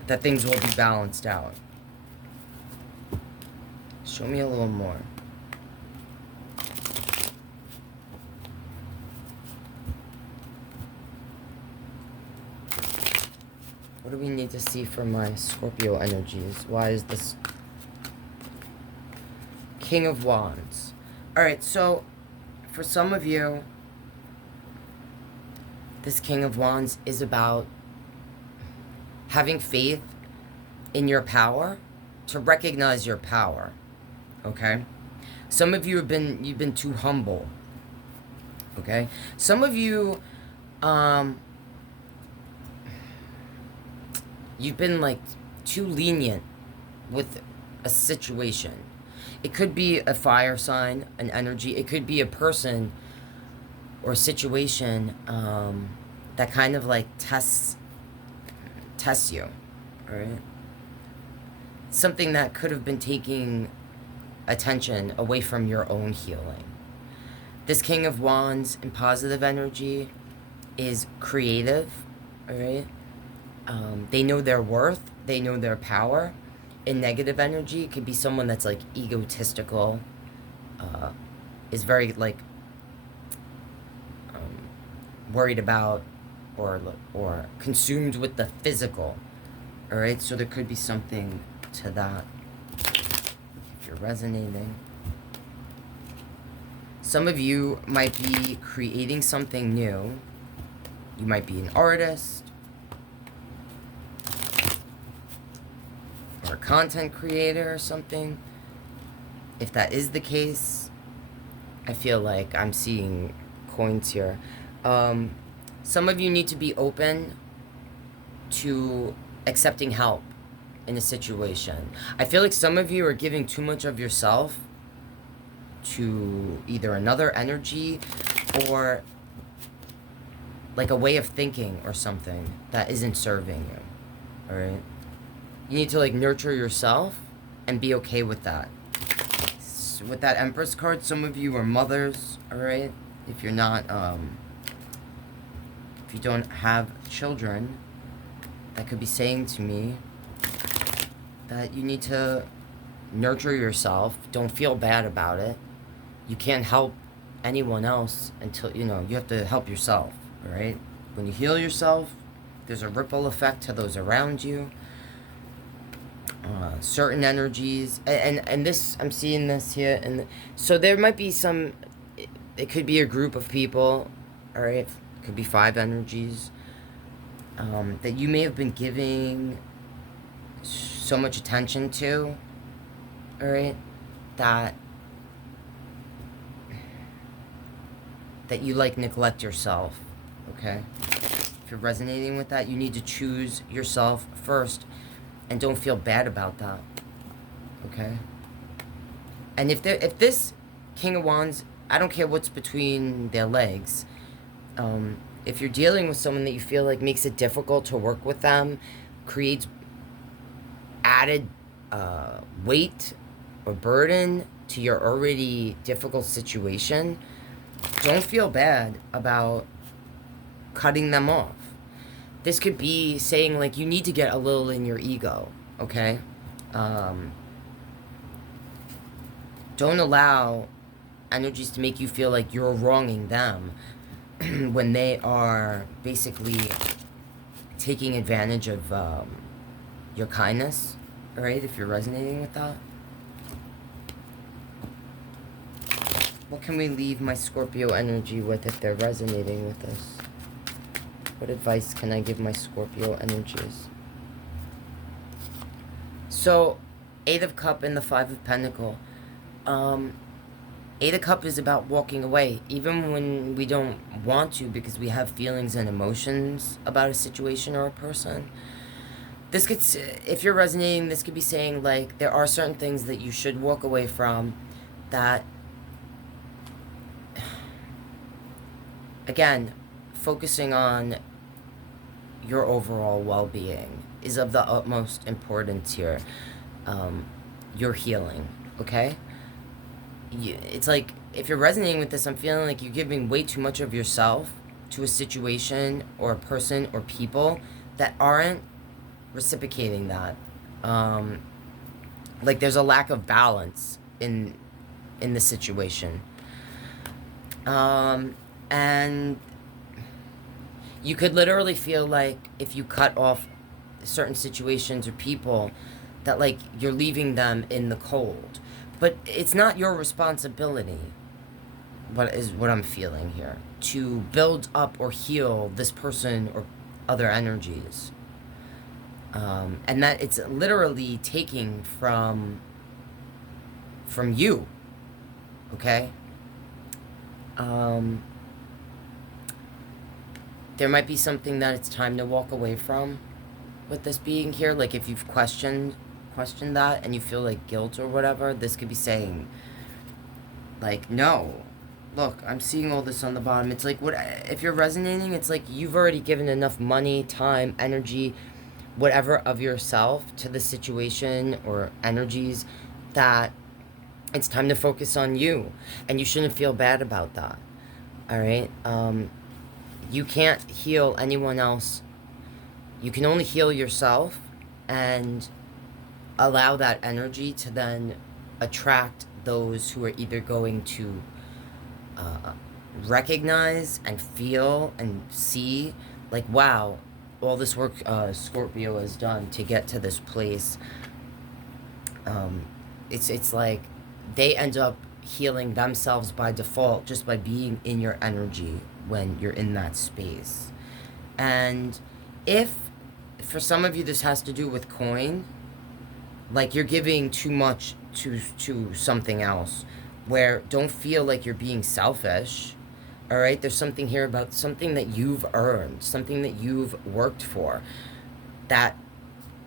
that things will be balanced out. Show me a little more. What do we need to see for my Scorpio energies? Why is this King of Wands? All right, so for some of you, this King of Wands is about having faith in your power, to recognize your power, okay? Some of you you've been too humble, okay? Some of you, you've been like too lenient with a situation. It could be a fire sign, an energy. It could be a person or a situation that kind of like tests you, all right? Something that could have been taking attention away from your own healing. This King of Wands in positive energy is creative, all right? They know their worth. They know their power. In negative energy, it could be someone that's like egotistical, is very like worried about or consumed with the physical. All right, so there could be something to that if you're resonating. Some of you might be creating something new. You might be an artist or a content creator or something. If that is the case, I feel like I'm seeing coins here. Some of you need to be open to accepting help in a situation. I feel like some of you are giving too much of yourself to either another energy or like a way of thinking or something that isn't serving you, all right? You need to like nurture yourself and be okay with that. So with that Empress card, some of you are mothers, all right? If you're not, if you don't have children, that could be saying to me that you need to nurture yourself. Don't feel bad about it. You can't help anyone else until, you know, you have to help yourself, all right? When you heal yourself, there's a ripple effect to those around you. Certain energies, and this, I'm seeing this here, and so there might be some, it could be a group of people, all right? It could be 5 energies that you may have been giving so much attention to, all right, that you like neglect yourself, okay? If you're resonating with that, you need to choose yourself first and don't feel bad about that, okay? And if this King of Wands, I don't care what's between their legs, if you're dealing with someone that you feel like makes it difficult to work with them, creates added weight or burden to your already difficult situation, don't feel bad about cutting them off. This could be saying like you need to get a little in your ego, okay? Don't allow energies to make you feel like you're wronging them when they are basically taking advantage of your kindness, all right, if you're resonating with that. What can we leave my Scorpio energy with if they're resonating with this? What advice can I give my Scorpio energies? So, 8 of Cups and the 5 of Pentacles. 8 of Cups is about walking away, even when we don't want to, because we have feelings and emotions about a situation or a person. This could, if you're resonating, this could be saying like there are certain things that you should walk away from that, again, focusing on your overall well-being is of the utmost importance here. Your healing, okay? It's like, if you're resonating with this, I'm feeling like you're giving way too much of yourself to a situation or a person or people that aren't reciprocating that. Like, there's a lack of balance in the situation. And you could literally feel like if you cut off certain situations or people, that like you're leaving them in the cold. But it's not your responsibility, what I'm feeling here, to build up or heal this person or other energies. And that it's literally taking from you, okay? There might be something that it's time to walk away from with this being here. Like, if you've questioned that and you feel like guilt or whatever, this could be saying, like, no, look, I'm seeing all this on the bottom. It's like, what if you're resonating, it's like you've already given enough money, time, energy, whatever of yourself to the situation or energies that it's time to focus on you, and you shouldn't feel bad about that. All right? You can't heal anyone else. You can only heal yourself, and allow that energy to then attract those who are either going to recognize and feel and see, like, wow, all this work Scorpio has done to get to this place. It's like they end up healing themselves by default just by being in your energy when you're in that space. And if for some of you this has to do with coin, like you're giving too much to something else, where don't feel like you're being selfish. All right, there's something here about something that you've earned, something that you've worked for, that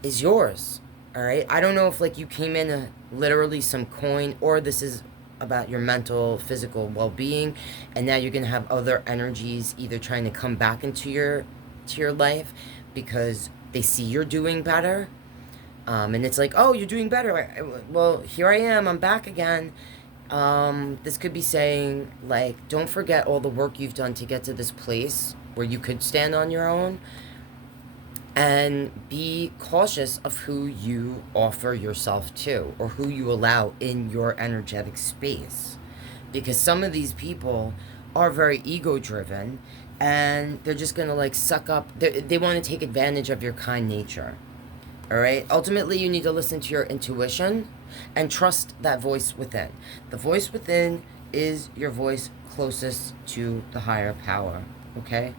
is yours. All right, I don't know if like you came in literally some coin, or this is about your mental, physical well-being, and now you're gonna have other energies either trying to come back into your life because they see you're doing better, and it's like, oh, you're doing better. Well, here I am. I'm back again. This could be saying, like, don't forget all the work you've done to get to this place where you could stand on your own, and be cautious of who you offer yourself to, or who you allow in your energetic space. Because some of these people are very ego-driven, and they're just going to, like, suck up. They want to take advantage of your kind nature. All right? Ultimately, you need to listen to your intuition and trust that voice within. The voice within is your voice closest to the higher power, okay?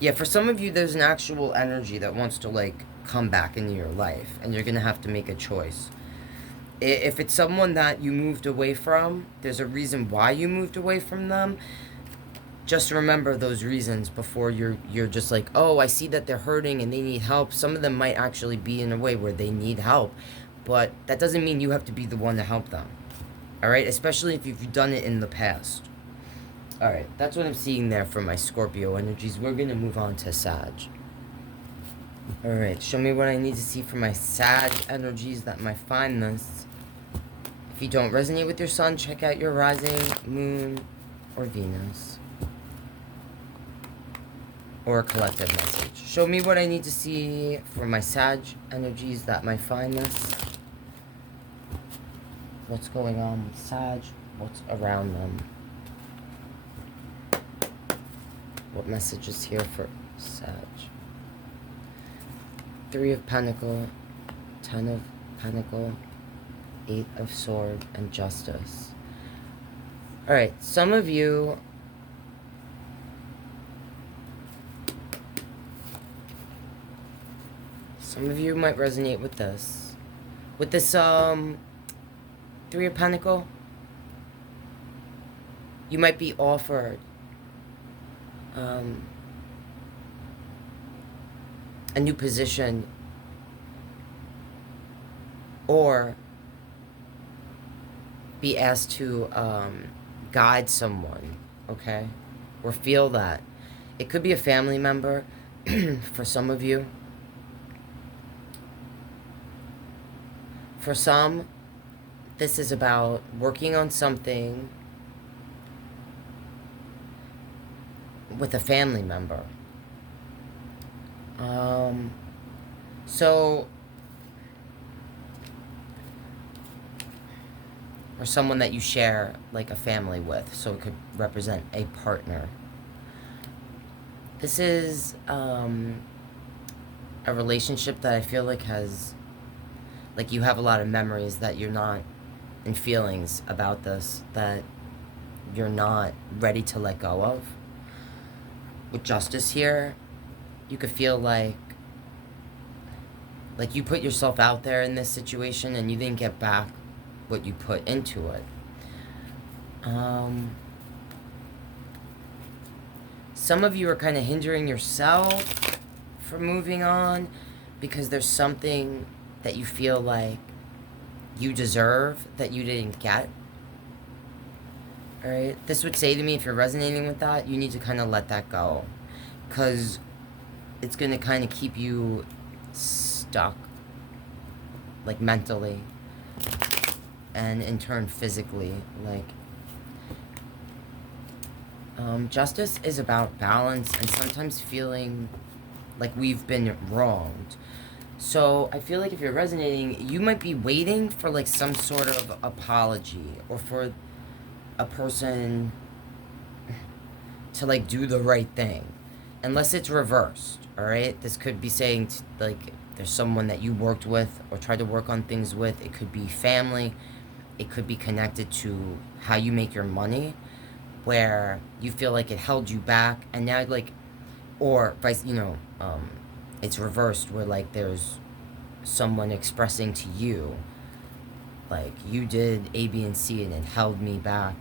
Yeah, for some of you, there's an actual energy that wants to, like, come back into your life, and you're going to have to make a choice. If it's someone that you moved away from, there's a reason why you moved away from them. Just remember those reasons before you're just like, oh, I see that they're hurting and they need help. Some of them might actually be in a way where they need help, but that doesn't mean you have to be the one to help them. All right? Especially if you've done it in the past. All right, that's what I'm seeing there for my Scorpio energies. We're going to move on to Sag. All right, show me what I need to see for my Sag energies that might find this. If you don't resonate with your sun, check out your rising, moon, or Venus. Or a collective message. Show me what I need to see for my Sag energies that might find this. What's going on with Sag? What's around them? What message is here for Sag? 3 of Pentacles, 10 of Pentacles, 8 of Swords, and Justice. Alright, some of you might resonate with this. With this 3 of Pentacles, you might be offered a new position, or be asked to guide someone, okay? Or feel that. It could be a family member, for some of you. For some, this is about working on something with a family member. Or someone that you share like a family with, so it could represent a partner. This is a relationship that I feel like has, like, you have a lot of memories that you're not, and feelings about this that you're not ready to let go of. With Justice here, you could feel like you put yourself out there in this situation and you didn't get back what you put into it. Some of you are kind of hindering yourself from moving on because there's something that you feel like you deserve that you didn't get. Alright? This would say to me, if you're resonating with that, you need to kind of let that go. Because it's going to kind of keep you stuck. Like, mentally. And in turn, physically. Like, Justice is about balance and sometimes feeling like we've been wronged. So I feel like if you're resonating, you might be waiting for like some sort of apology or for a person to like do the right thing, unless it's reversed. All right, this could be saying like there's someone that you worked with or tried to work on things with. It could be family. It could be connected to how you make your money, where you feel like it held you back, and now like, or vice, it's reversed where like there's someone expressing to you like you did A, B, and C and it held me back.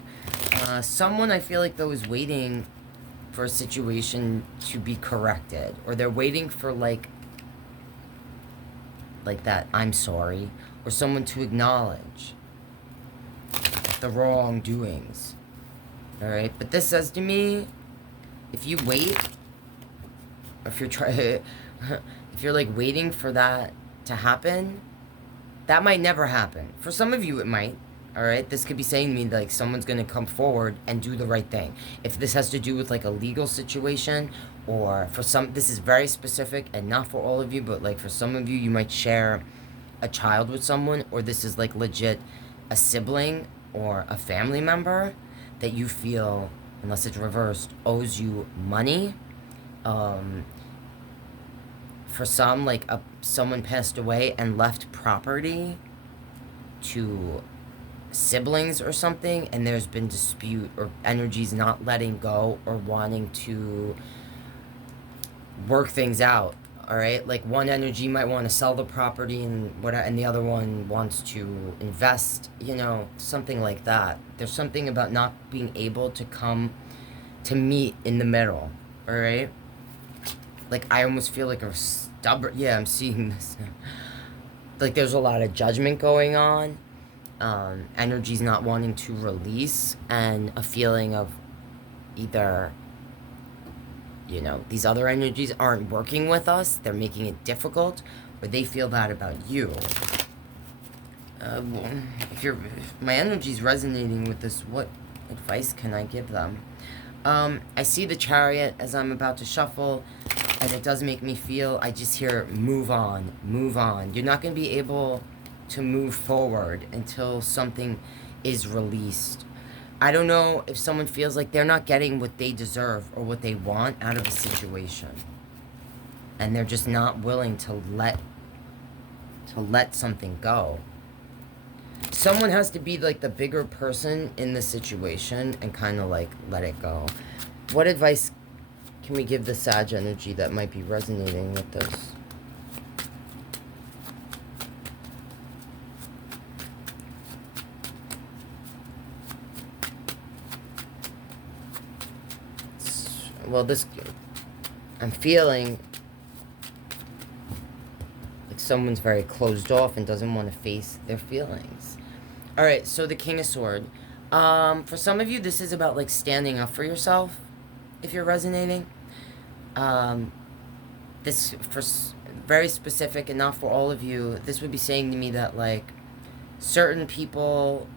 Someone I feel like though is waiting for a situation to be corrected, or they're waiting for like that I'm sorry, or someone to acknowledge the wrongdoings. Alright, but this says to me, if you wait, or if you're like waiting for that to happen, that might never happen. For some of you it might. Alright, this could be saying to me like someone's gonna come forward and do the right thing. If this has to do with like a legal situation, or for some, this is very specific and not for all of you, but like for some of you, you might share a child with someone, or this is like legit a sibling or a family member that you feel, unless it's reversed, owes you money. For some, like someone passed away and left property to siblings or something, and there's been dispute or energies not letting go or wanting to work things out. All right, like one energy might want to sell the property and the other one wants to invest, something like that. There's something about not being able to come to meet in the middle. All right, like I almost feel like a stubborn, I'm seeing this now. Like there's a lot of judgment going on, energies not wanting to release, and a feeling of either these other energies aren't working with us, they're making it difficult, or they feel bad about you. If my energy's resonating with this, what advice can I give them? I see the Chariot as I'm about to shuffle, and it does make me feel, I just hear move on, move on. You're not going to be able to move forward until something is released. I don't know if someone feels like they're not getting what they deserve or what they want out of a situation, and they're just not willing to let something go. Someone has to be like the bigger person in the situation and kind of like let it go. What advice can we give the Sag energy that might be resonating with this? Well, I'm feeling like someone's very closed off and doesn't want to face their feelings. All right, so the King of Swords. For some of you, this is about like standing up for yourself, if you're resonating. this, for very specific and not for all of you, this would be saying to me that, like, certain people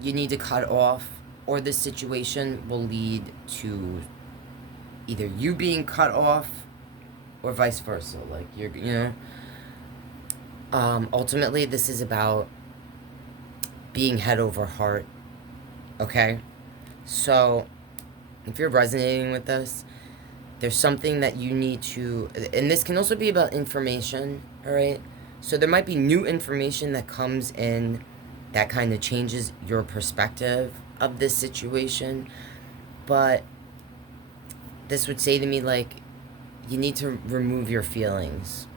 you need to cut off, or this situation will lead to either you being cut off or vice versa. Like, ultimately this is about being head over heart, okay? So if you're resonating with this, there's something that you need to, and this can also be about information, all right? So there might be new information that comes in that kind of changes your perspective of this situation, but this would say to me, like, you need to remove your feelings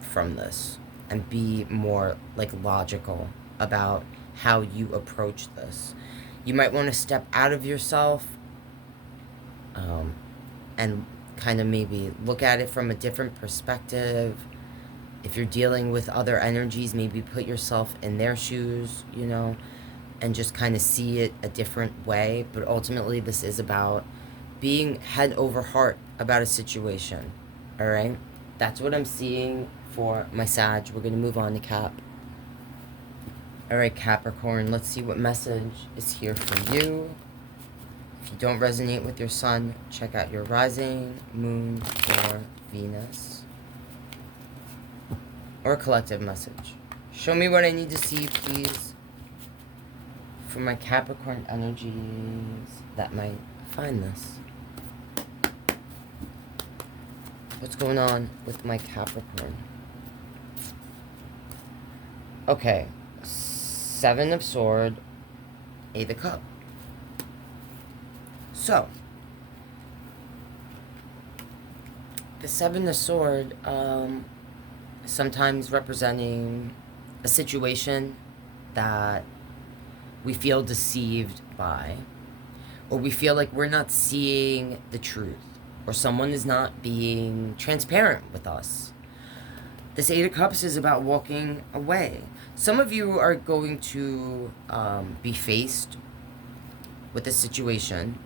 from this and be more, like, logical about how you approach this. You might want to step out of yourself and kind of maybe look at it from a different perspective. If you're dealing with other energies, maybe put yourself in their shoes, and just kind of see it a different way. But ultimately, this is about being head over heart about a situation, all right? That's what I'm seeing for my Sag. We're going to move on to Cap. All right, Capricorn, let's see what message is here for you. If you don't resonate with your sun, check out your rising, moon, or Venus. Or a collective message. Show me what I need to see, please, for my Capricorn energies that might find this. What's going on with my Capricorn? Okay. 7 of Swords, 8 of Cups. So, the 7 of Swords, sometimes representing a situation that we feel deceived by, or we feel like we're not seeing the truth, or someone is not being transparent with us. This 8 of Cups is about walking away. Some of you are going to be faced with a situation.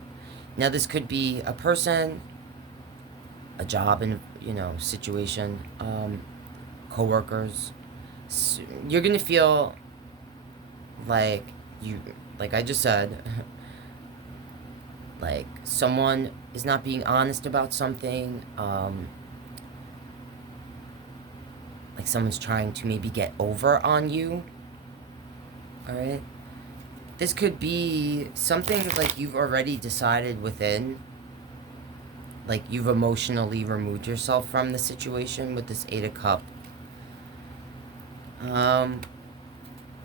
Now, this could be a person, a job, and situation, co-workers. So you're gonna feel like like I just said, like someone is not being honest about something. Like someone's trying to maybe get over on you. All right. This could be something like you've already decided within. Like you've emotionally removed yourself from the situation with this 8 of Cups.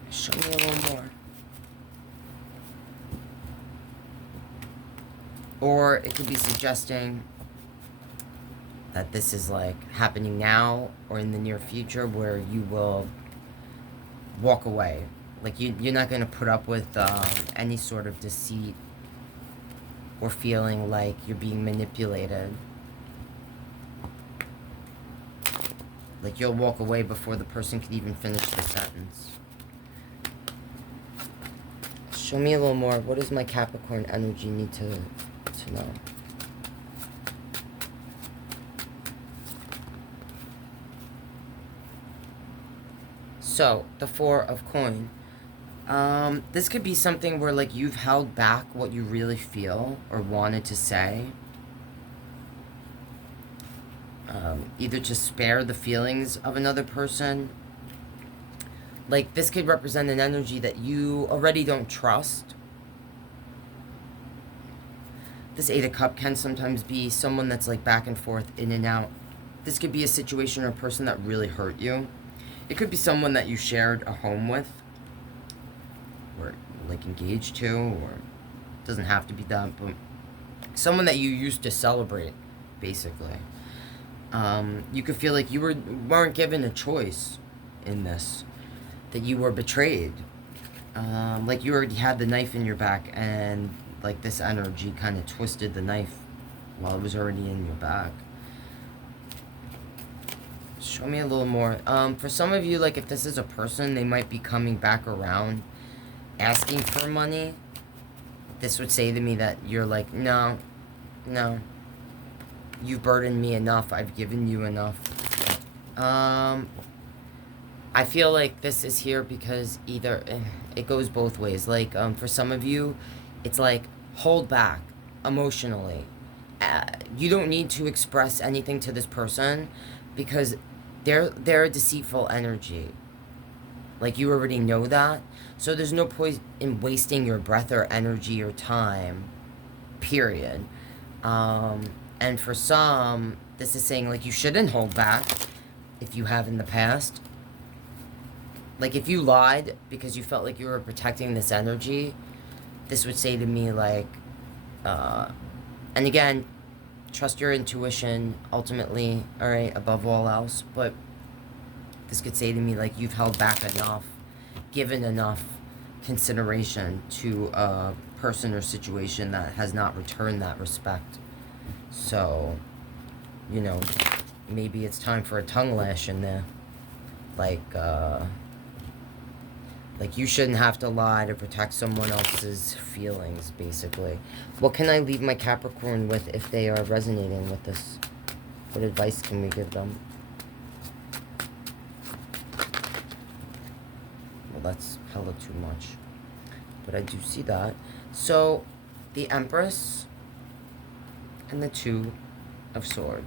Show me a little more. Or it could be suggesting that this is like happening now or in the near future, where you will walk away. Like you're not going to put up with any sort of deceit or feeling like you're being manipulated. Like you'll walk away before the person could even finish the sentence. Show me a little more. What does my Capricorn energy need to know? So, the 4 of Coins. This could be something where like you've held back what you really feel or wanted to say. Either to spare the feelings of another person. Like this could represent an energy that you already don't trust. This 8 of Cups can sometimes be someone that's like back and forth, in and out. This could be a situation or a person that really hurt you. It could be someone that you shared a home with, or like engaged to, or it doesn't have to be that, but someone that you used to celebrate, basically. You could feel like you weren't given a choice in this, that you were betrayed. Like you already had the knife in your back, and like this energy kind of twisted the knife while it was already in your back. Show me a little more. For some of you, like if this is a person, they might be coming back around asking for money. This would say to me that you're like, no, you've burdened me enough. I've given you enough. I feel like this is here because either it goes both ways. Like, for some of you, it's like hold back emotionally. You don't need to express anything to this person because they're a deceitful energy. Like, you already know that. So there's no point in wasting your breath or energy or time, period. And for some, this is saying, like, you shouldn't hold back if you have in the past. Like, if you lied because you felt like you were protecting this energy, this would say to me, like, and again, trust your intuition, ultimately, all right, above all else. But this could say to me, like, you've held back enough, given enough consideration to a person or situation that has not returned that respect. So, you know, maybe it's time for a tongue lash in there. Like you shouldn't have to lie to protect someone else's feelings, basically. What can I leave my Capricorn with if they are resonating with this? What advice can we give them? Well, that's hella too much. But I do see that. So, the Empress and the Two of Swords.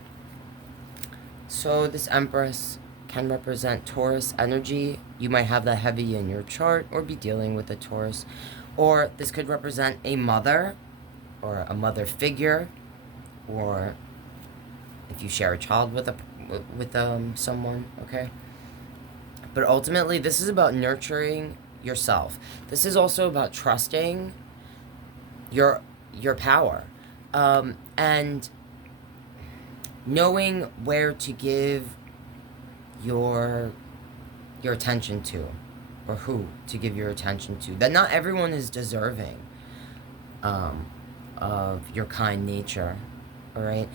So, this Empress can represent Taurus energy. You might have that heavy in your chart or be dealing with a Taurus. Or this could represent a mother or a mother figure, or if you share a child with someone, okay? But ultimately, this is about nurturing yourself. This is also about trusting your power, and knowing where to give your attention to, or who to give your attention to. That not everyone is deserving of your kind nature, all right?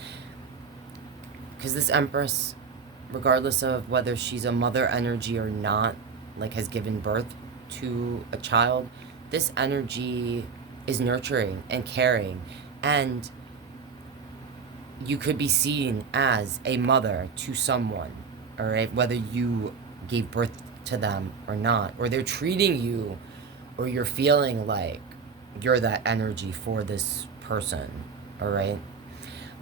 Because this Empress, regardless of whether she's a mother energy or not, like has given birth to a child, this energy is nurturing and caring, and you could be seen as a mother to someone, all right, whether you gave birth to them or not, or they're treating you, or you're feeling like you're that energy for this person, all right?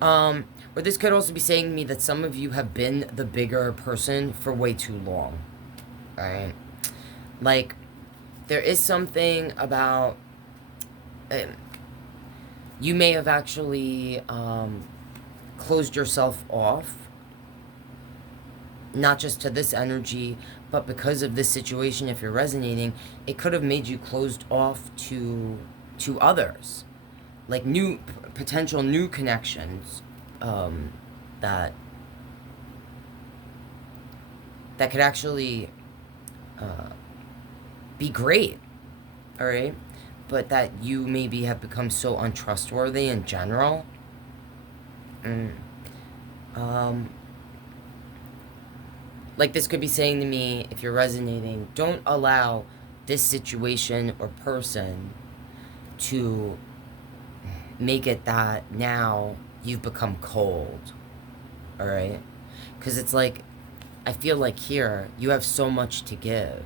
Or this could also be saying to me that some of you have been the bigger person for way too long, all right? Like, there is something about, you may have actually closed yourself off, not just to this energy, but because of this situation, if you're resonating, it could have made you closed off to others, like potential new connections, that could actually be great, all right, but that you maybe have become so untrustworthy in general. Like, this could be saying to me, if you're resonating, don't allow this situation or person to make it that now you've become cold, all right? Because it's like, I feel like here, you have so much to give.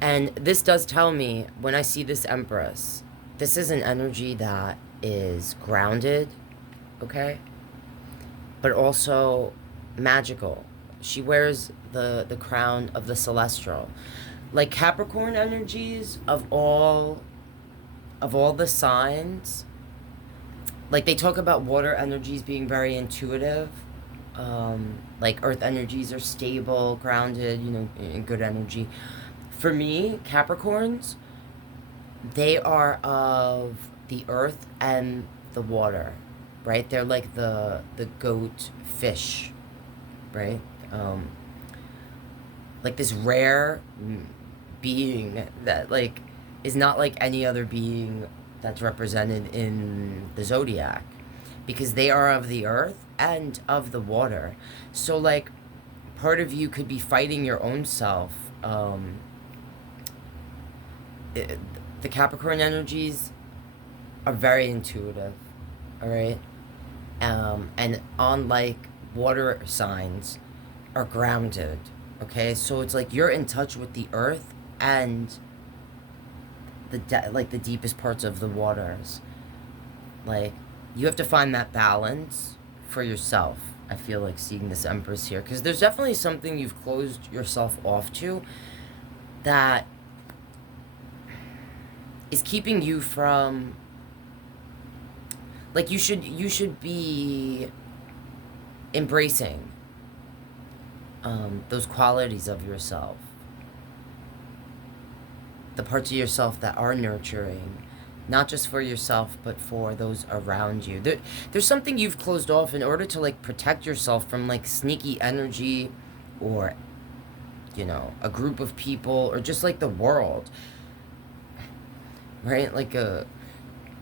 And this does tell me, when I see this Empress, this is an energy that is grounded, okay? But also magical. She wears the crown of the celestial. Like, Capricorn energies of all the signs, like, they talk about water energies being very intuitive. Like, earth energies are stable, grounded, you know, in good energy. For me, Capricorns, they are of the earth and the water, right? They're like the goat fish, right? Like this rare being that, like, is not like any other being that's represented in the zodiac, because they are of the earth and of the water. So, like, part of you could be fighting your own self. The Capricorn energies are very intuitive, all right? And unlike water signs, are grounded. Okay, so it's like you're in touch with the earth and like the deepest parts of the waters. Like, you have to find that balance for yourself. I feel like seeing this Empress here, because there's definitely something you've closed yourself off to that is keeping you from, like, you should be embracing those qualities of yourself, the parts of yourself that are nurturing, not just for yourself, but for those around you. There's something you've closed off in order to, like, protect yourself from, like, sneaky energy, or, you know, a group of people, or just, like, the world, right?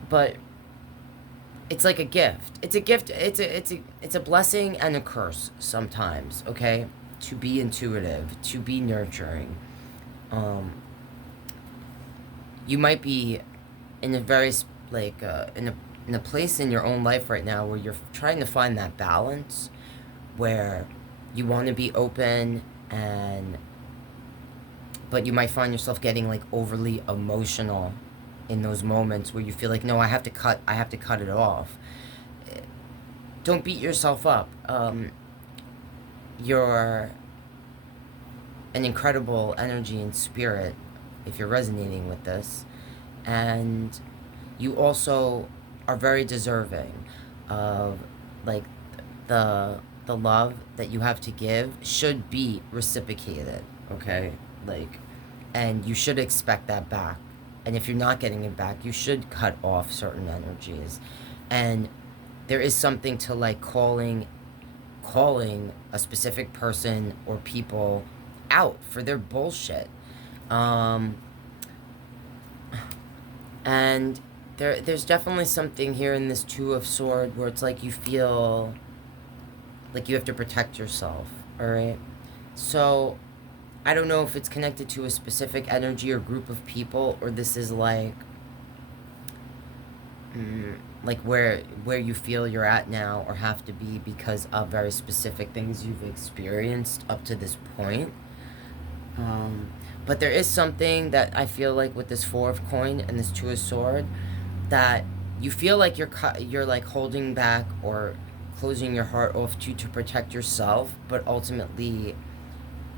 But it's like a gift. It's a gift. It's a blessing and a curse sometimes, okay? To be intuitive, to be nurturing. You might be in a very, like, in a place in your own life right now where you're trying to find that balance, where you want to be open, but you might find yourself getting, like, overly emotional in those moments where you feel like, no, I have to cut it off. Don't beat yourself up. You're an incredible energy and spirit if you're resonating with this, and you also are very deserving of, like, the love that you have to give should be reciprocated, okay? Like, and you should expect that back. And if you're not getting it back, you should cut off certain energies. And there is something to, like, calling a specific person or people out for their bullshit. And there's definitely something here in this Two of Swords where it's like you feel like you have to protect yourself, all right? So I don't know if it's connected to a specific energy or group of people, or this is like where you feel you're at now or have to be because of very specific things you've experienced up to this point. But there is something that I feel like with this Four of Coin and this Two of Sword, that you feel like you're like holding back or closing your heart off to protect yourself, but ultimately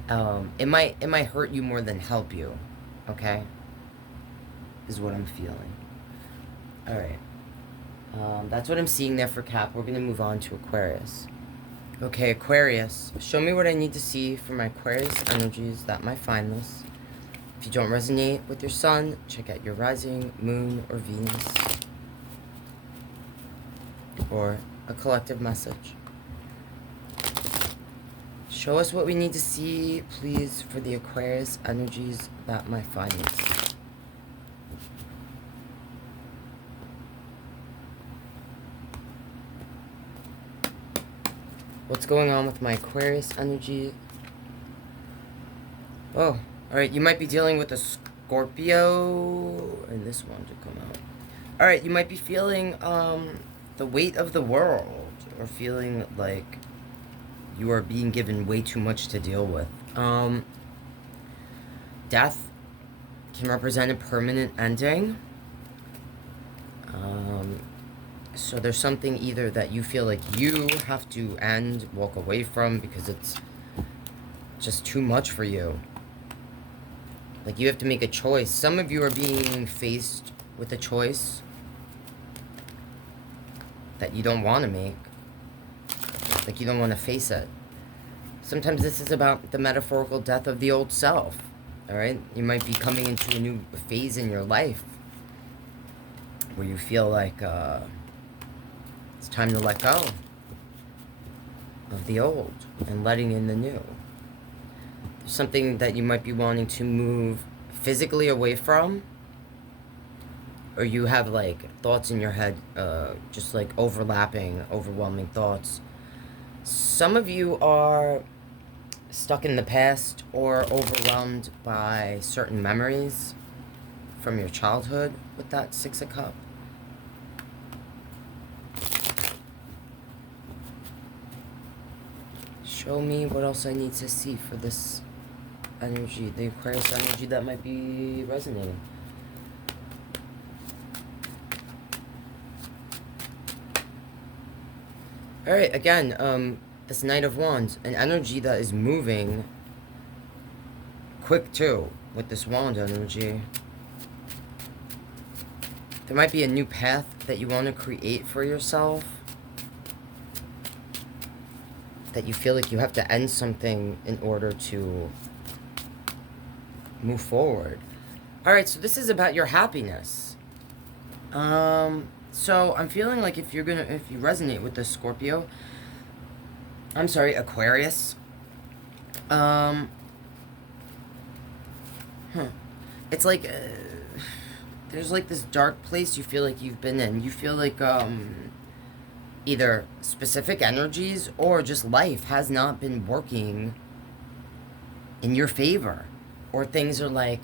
it might hurt you more than help you, okay? Is what I'm feeling. All right. That's what I'm seeing there for Cap. We're going to move on to Aquarius. Okay, Aquarius. Show me what I need to see for my Aquarius energies that might find this. If you don't resonate with your sun, check out your rising, moon, or Venus. Or a collective message. Show us what we need to see, please, for the Aquarius energies that might find this. What's going on with my Aquarius energy? Oh, alright, you might be dealing with a Scorpio. And this one to come out. Alright, you might be feeling the weight of the world. Or feeling like you are being given way too much to deal with. Death can represent a permanent ending. So there's something either that you feel like you have to end, walk away from, because it's just too much for you. Like, you have to make a choice. Some of you are being faced with a choice that you don't want to make. Like, you don't want to face it. Sometimes this is about the metaphorical death of the old self. Alright? You might be coming into a new phase in your life where you feel like it's time to let go of the old and letting in the new. There's something that you might be wanting to move physically away from, or you have, like, thoughts in your head, just like overlapping, overwhelming thoughts. Some of you are stuck in the past or overwhelmed by certain memories from your childhood with that Six of Cups. show me what else I need to see for this energy, the Aquarius energy that might be resonating. Alright, again, this Knight of Wands, an energy that is moving quick too, with this wand energy. There might be a new path that you want to create for yourself. That you feel like you have to end something in order to move forward. Alright, so this is about your happiness. So I'm feeling like if you resonate with the Scorpio, I'm sorry, Aquarius, it's like, there's like this dark place you feel like you've been in. You feel like, either specific energies or just life has not been working in your favor. Or things are like,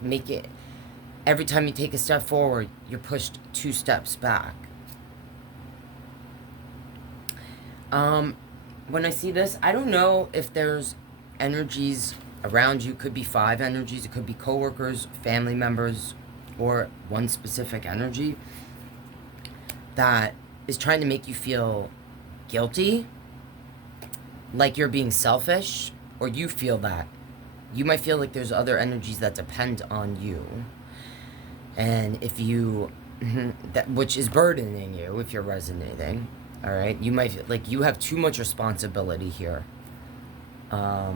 every time you take a step forward, you're pushed 2 steps back. When I see this, I don't know if there's energies around you. Could be 5 energies. It could be coworkers, family members, or one specific energy that is trying to make you feel guilty, like you're being selfish, or you feel that. You might feel like there's other energies that depend on you. And if you, which is burdening you if you're resonating. Alright, you might feel like you have too much responsibility here. I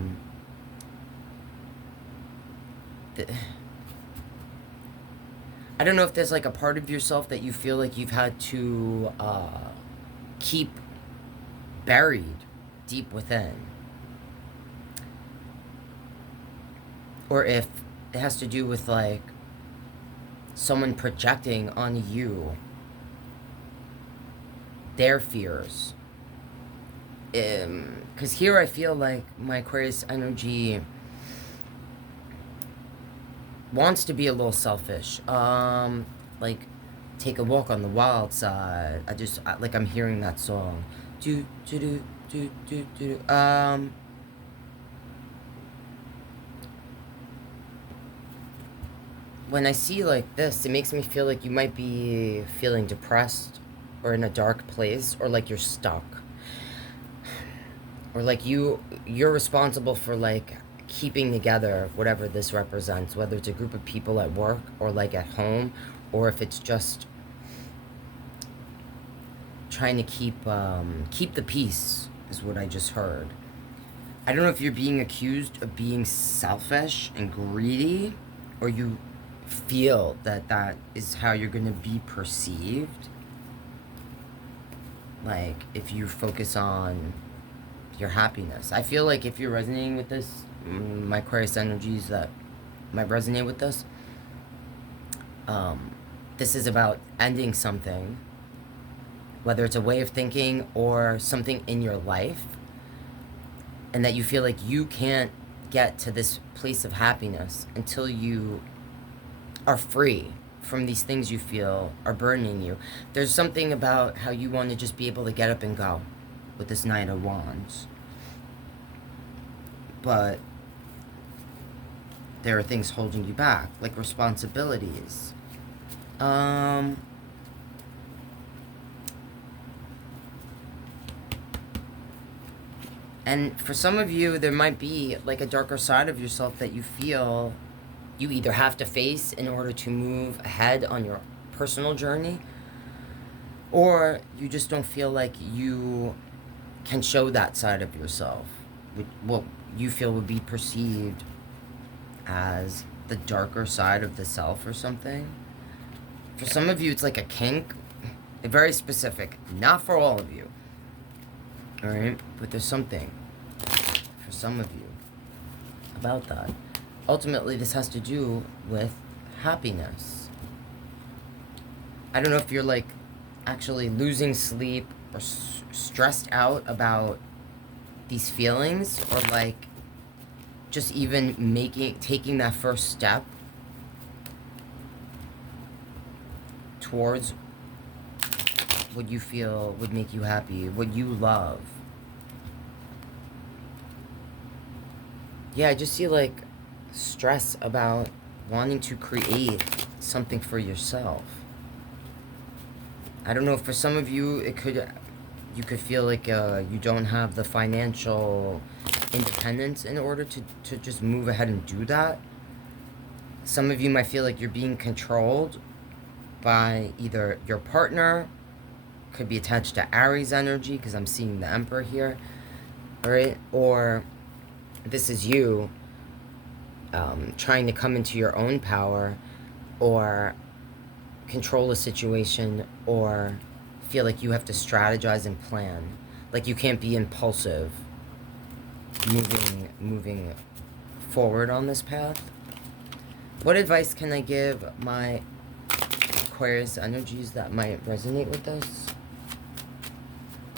don't know if there's like a part of yourself that you feel like you've had to keep buried deep within. Or if it has to do with like someone projecting on you their fears. Because here I feel like my Aquarius energy wants to be a little selfish. Like, take a walk on the wild side. Like I'm hearing that song. When I see like this, it makes me feel like you might be feeling depressed or in a dark place, or like you're stuck. Or like you're responsible for like keeping together whatever this represents, whether it's a group of people at work or like at home, or if it's just trying to keep the peace, is what I just heard. I don't know if you're being accused of being selfish and greedy, or you feel that that is how you're going to be perceived. Like, if you focus on your happiness. I feel like if you're resonating with this, my Aquarius energies that might resonate with this, this is about ending something, whether it's a way of thinking or something in your life, and that you feel like you can't get to this place of happiness until you are free from these things you feel are burdening you. There's something about how you want to just be able to get up and go with this Knight of Wands. But there are things holding you back, like responsibilities. And for some of you, there might be like a darker side of yourself that you feel you either have to face in order to move ahead on your personal journey, or you just don't feel like you can show that side of yourself, what you feel would be perceived as the darker side of the self or something. For some of you, it's like a kink, very specific, not for all of you, all right? But there's something for some of you about that. Ultimately, this has to do with happiness. I don't know if you're like actually losing sleep or stressed out about these feelings, or like just even taking that first step towards what you feel would make you happy, what you love. Yeah, I just see like stress about wanting to create something for yourself. I don't know, for some of you, you could feel like you don't have the financial independence in order to just move ahead and do that. Some of you might feel like you're being controlled by either your partner, could be attached to Aries energy, because I'm seeing the Emperor here, all right? Or this is you trying to come into your own power, or control a situation, or feel like you have to strategize and plan. Like you can't be impulsive moving forward on this path. What advice can I give my Aquarius energies that might resonate with this?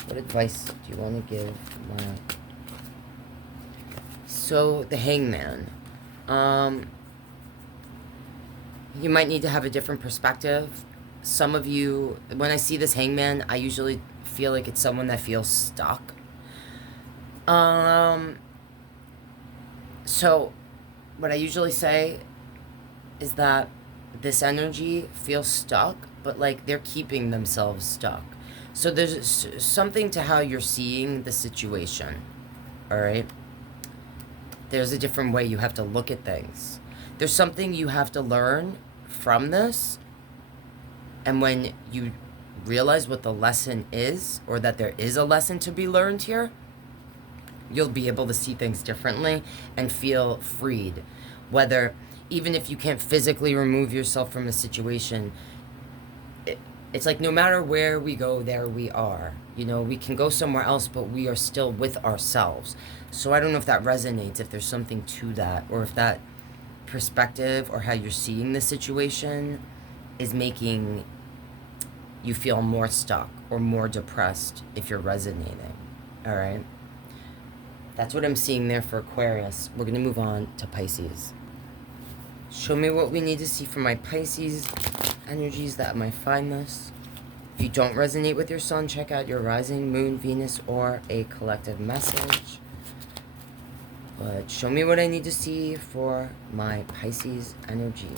What advice do you want to give my... So, the Hangman. You might need to have a different perspective. Some of you, when I see this Hangman, I usually feel like it's someone that feels stuck. So, what I usually say is that this energy feels stuck, but like they're keeping themselves stuck. So there's something to how you're seeing the situation, all right? There's a different way you have to look at things. There's something you have to learn from this, and when you realize what the lesson is, or that there is a lesson to be learned here, you'll be able to see things differently and feel freed. Whether, even if you can't physically remove yourself from a situation, it's like no matter where we go, there we are. You know, we can go somewhere else, but we are still with ourselves. So I don't know if that resonates, if there's something to that, or if that perspective or how you're seeing the situation is making you feel more stuck or more depressed, if you're resonating. All right? That's what I'm seeing there for Aquarius. We're going to move on to Pisces. Show me what we need to see for my Pisces energies that might find this. If you don't resonate with your sun, check out your rising, moon, Venus, or a collective message. But show me what I need to see for my Pisces energies.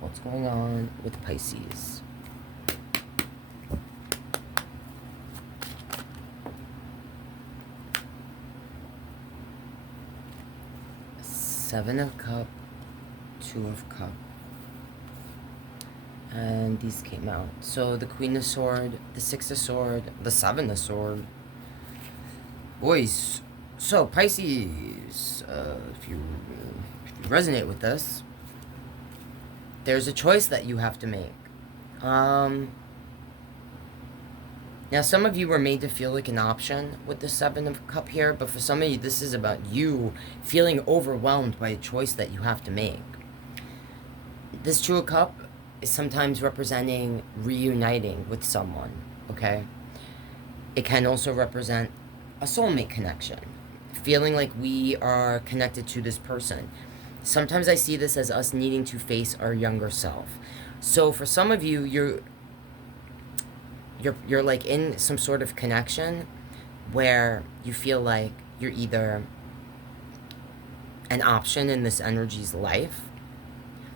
What's going on with Pisces? Seven of Cups, Two of Cups. And these came out. So the Queen of Sword, the Six of Sword, the Seven of Sword. Boys, so Pisces, if you resonate with this, there's a choice that you have to make. Now, some of you were made to feel like an option with the Seven of Cups here, but for some of you, this is about you feeling overwhelmed by a choice that you have to make. This Two of Cups is sometimes representing reuniting with someone, okay? It can also represent a soulmate connection, feeling like we are connected to this person. Sometimes I see this as us needing to face our younger self. So for some of you, you're like in some sort of connection where you feel like you're either an option in this energy's life,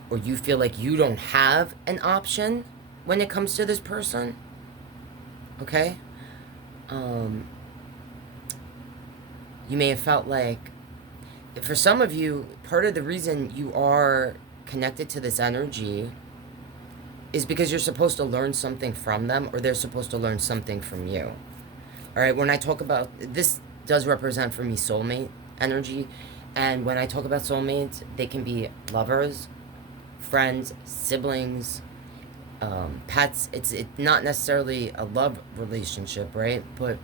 or you feel like you don't have an option when it comes to this person, okay? You may have felt like, for some of you, part of the reason you are connected to this energy is because you're supposed to learn something from them, or they're supposed to learn something from you. All right, when I talk about, this does represent for me soulmate energy, and when I talk about soulmates, they can be lovers, friends, siblings, pets. It's not necessarily a love relationship, right? But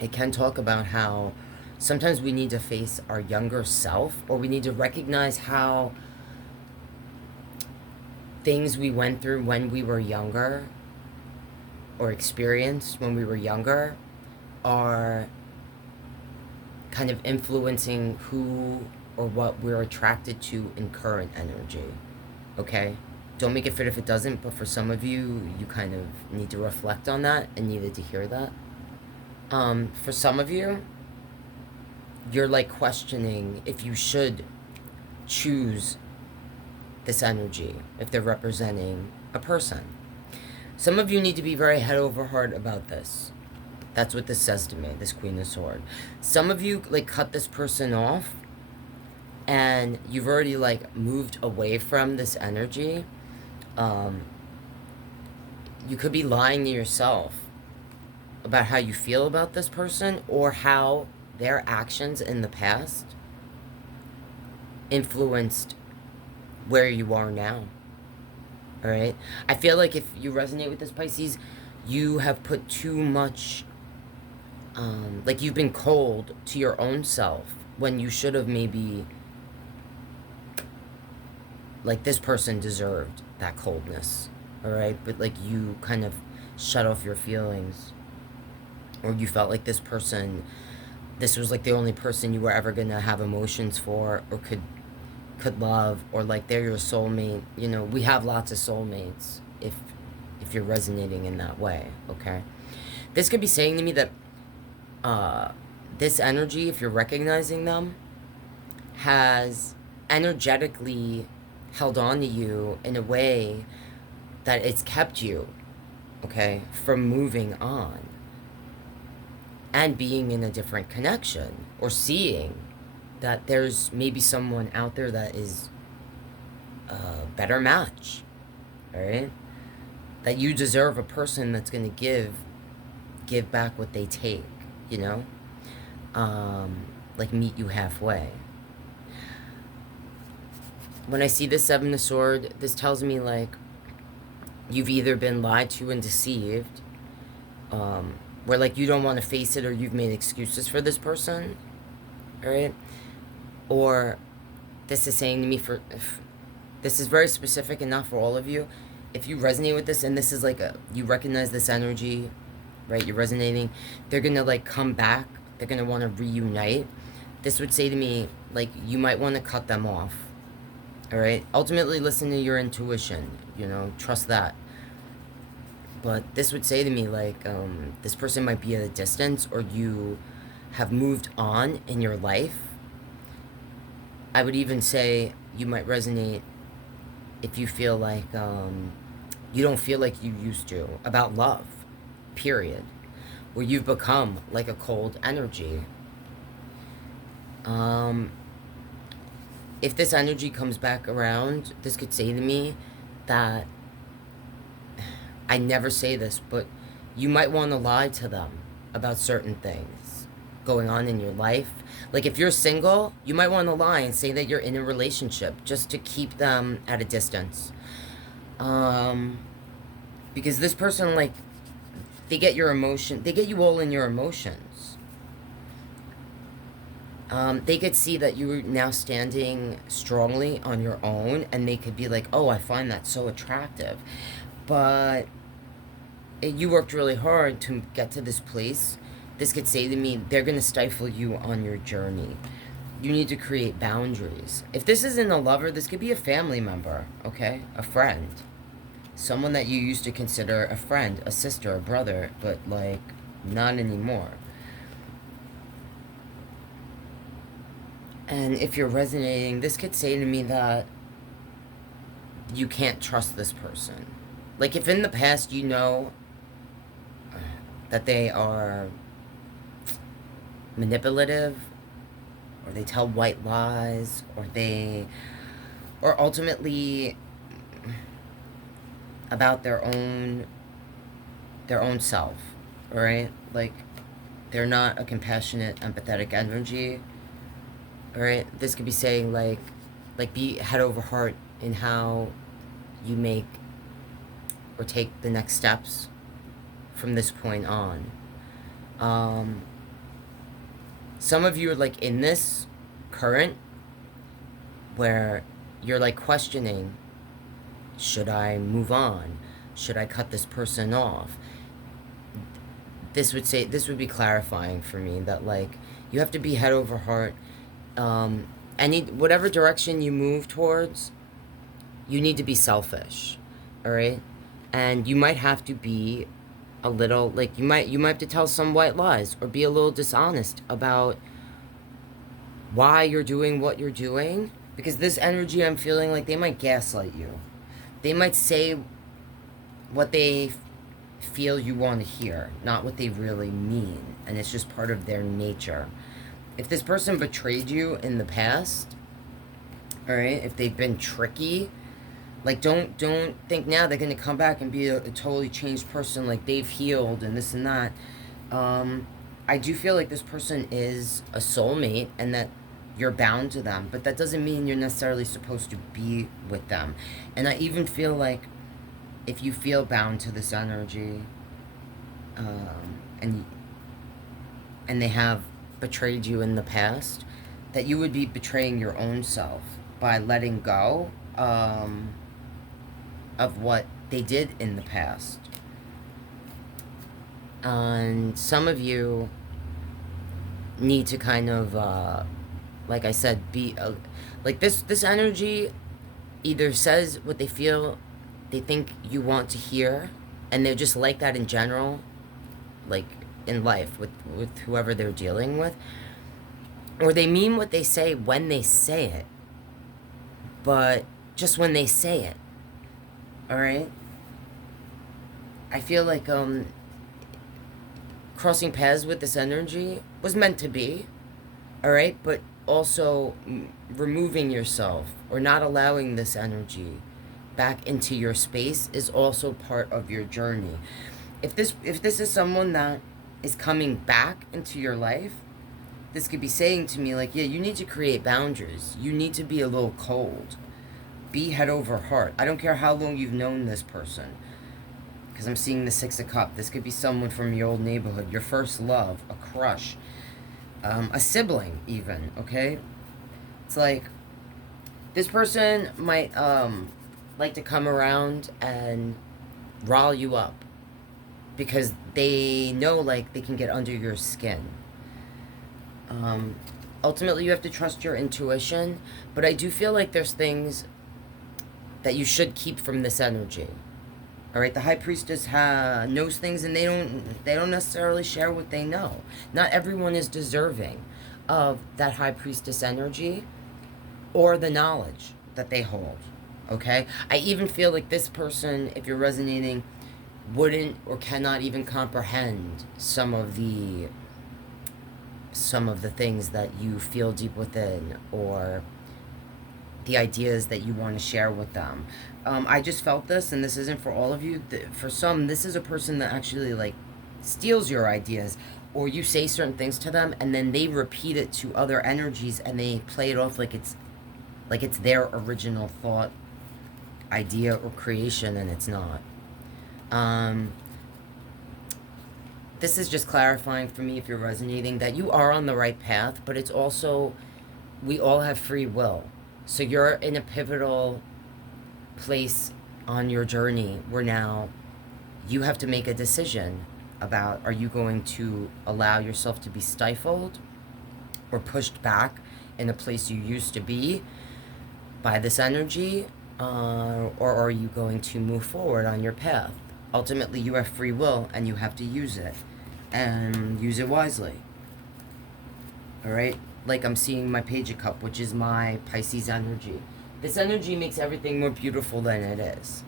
it can talk about how sometimes we need to face our younger self, or we need to recognize how things we went through when we were younger, or experienced when we were younger, are kind of influencing who or what we're attracted to in current energy, okay? Don't make it fit if it doesn't, but for some of you, you kind of need to reflect on that and needed to hear that. For some of you, you're like questioning if you should choose this energy, if they're representing a person. Some of you need to be very head over heart about this. That's what this says to me, this Queen of Swords. Some of you, like, cut this person off, and you've already, like, moved away from this energy. You could be lying to yourself about how you feel about this person, or how their actions in the past influenced where you are now. All right? I feel like if you resonate with this, Pisces, you have put too much, like, you've been cold to your own self when you should have maybe, like, this person deserved that coldness. All right? But, like, you kind of shut off your feelings, or you felt like this person, this was like the only person you were ever gonna have emotions for, or could love, or like they're your soulmate. You know, we have lots of soulmates if you're resonating in that way. Okay, this could be saying to me that this energy, if you're recognizing them, has energetically held on to you in a way that it's kept you, okay, from moving on and being in a different connection, or seeing that there's maybe someone out there that is a better match, all right? That you deserve a person that's going to give back what they take, you know? Like, meet you halfway. When I see this Seven of Swords, this tells me, like, you've either been lied to and deceived, where, like, you don't want to face it, or you've made excuses for this person, all right? Or this is saying to me, this is very specific enough for all of you. If you resonate with this, and this is like you recognize this energy, right? You're resonating. They're going to, like, come back. They're going to want to reunite. This would say to me, like, you might want to cut them off, all right? Ultimately, listen to your intuition, you know, trust that. But this would say to me, like, this person might be at a distance, or you have moved on in your life. I would even say you might resonate if you feel like you don't feel like you used to about love, period. Where you've become like a cold energy. If this energy comes back around, this could say to me that, I never say this, but you might want to lie to them about certain things going on in your life. Like, if you're single, you might want to lie and say that you're in a relationship just to keep them at a distance. Because this person, like, they get your emotion, they get you all in your emotions. They could see that you're now standing strongly on your own, and they could be like, oh, I find that so attractive. But you worked really hard to get to this place. This could say to me, they're going to stifle you on your journey. You need to create boundaries. If this isn't a lover, this could be a family member, okay? A friend. Someone that you used to consider a friend, a sister, a brother, but, like, not anymore. And if you're resonating, this could say to me that you can't trust this person. Like, if in the past you know that they are manipulative, or they tell white lies, or ultimately about their own self, right? Like, they're not a compassionate, empathetic energy, right? This could be saying, like be head over heart in how you make or take the next steps from this point on. Some of you are, like, in this current where you're, like, questioning, should I move on? Should I cut this person off? This would be clarifying for me that, like, you have to be head over heart. Whatever direction you move towards, you need to be selfish, all right? And you might have to be a little, like, you might have to tell some white lies or be a little dishonest about why you're doing what you're doing, because this energy, I'm feeling like they might gaslight you. They might say what they feel you want to hear, not what they really mean, and it's just part of their nature. If this person betrayed you in the past, all right, if they've been tricky, like, don't think now they're going to come back and be a totally changed person, like they've healed and this and that. I do feel like this person is a soulmate and that you're bound to them, but that doesn't mean you're necessarily supposed to be with them. And I even feel like if you feel bound to this energy, and they have betrayed you in the past, that you would be betraying your own self by letting go of what they did in the past. And some of you need to kind of, like I said, be like this energy either says what they feel, they think you want to hear, and they're just like that in general, like in life with whoever they're dealing with, or they mean what they say when they say it, but just when they say it. All right, I feel like crossing paths with this energy was meant to be, all right, but also removing yourself or not allowing this energy back into your space is also part of your journey. If this is someone that is coming back into your life, this could be saying to me, like, yeah, you need to create boundaries. You need to be a little cold. Be head over heart. I don't care how long you've known this person, because I'm seeing the Six of Cups. This could be someone from your old neighborhood, your first love, a crush, a sibling even, okay? It's like this person might like to come around and rile you up because they know, like, they can get under your skin. Ultimately, you have to trust your intuition, but I do feel like there's things that you should keep from this energy. All right, the High Priestess knows things, and they don't necessarily share what they know. Not everyone is deserving of that High Priestess energy or the knowledge that they hold. Okay, I even feel like this person, if you're resonating, wouldn't or cannot even comprehend some of the things that you feel deep within, or the ideas that you want to share with them. I just felt this, and this isn't for all of you. For some, this is a person that actually, like, steals your ideas, or you say certain things to them, and then they repeat it to other energies, and they play it off like it's their original thought, idea, or creation, and it's not. This is just clarifying for me, if you're resonating, that you are on the right path, but it's also, we all have free will. So you're in a pivotal place on your journey where now you have to make a decision about, are you going to allow yourself to be stifled or pushed back in a place you used to be by this energy, or are you going to move forward on your path? Ultimately, you have free will, and you have to use it, and use it wisely. All right? Like, I'm seeing my Page of Cups, which is my Pisces energy. This energy makes everything more beautiful than it is.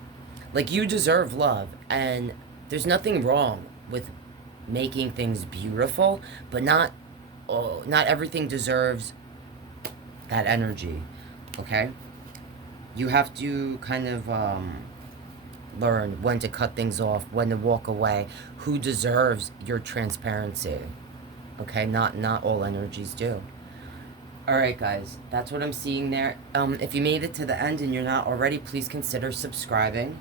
Like, you deserve love, and there's nothing wrong with making things beautiful, but not everything deserves that energy, okay? You have to kind of learn when to cut things off, when to walk away, who deserves your transparency, okay? Not all energies do. All right, guys, that's what I'm seeing there. If you made it to the end and you're not already, please consider subscribing.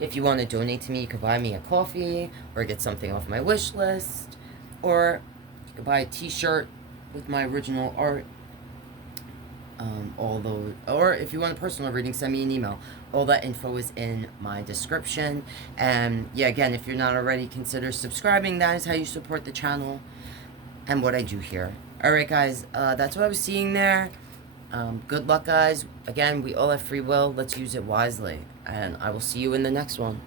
If you want to donate to me, you could buy me a coffee or get something off my wish list, or you could buy a t-shirt with my original art. Or if you want a personal reading, send me an email. All that info is in my description. And yeah, again, if you're not already, consider subscribing. That is how you support the channel and what I do here. Alright, guys, that's what I was seeing there. Good luck, guys. Again, we all have free will. Let's use it wisely. And I will see you in the next one.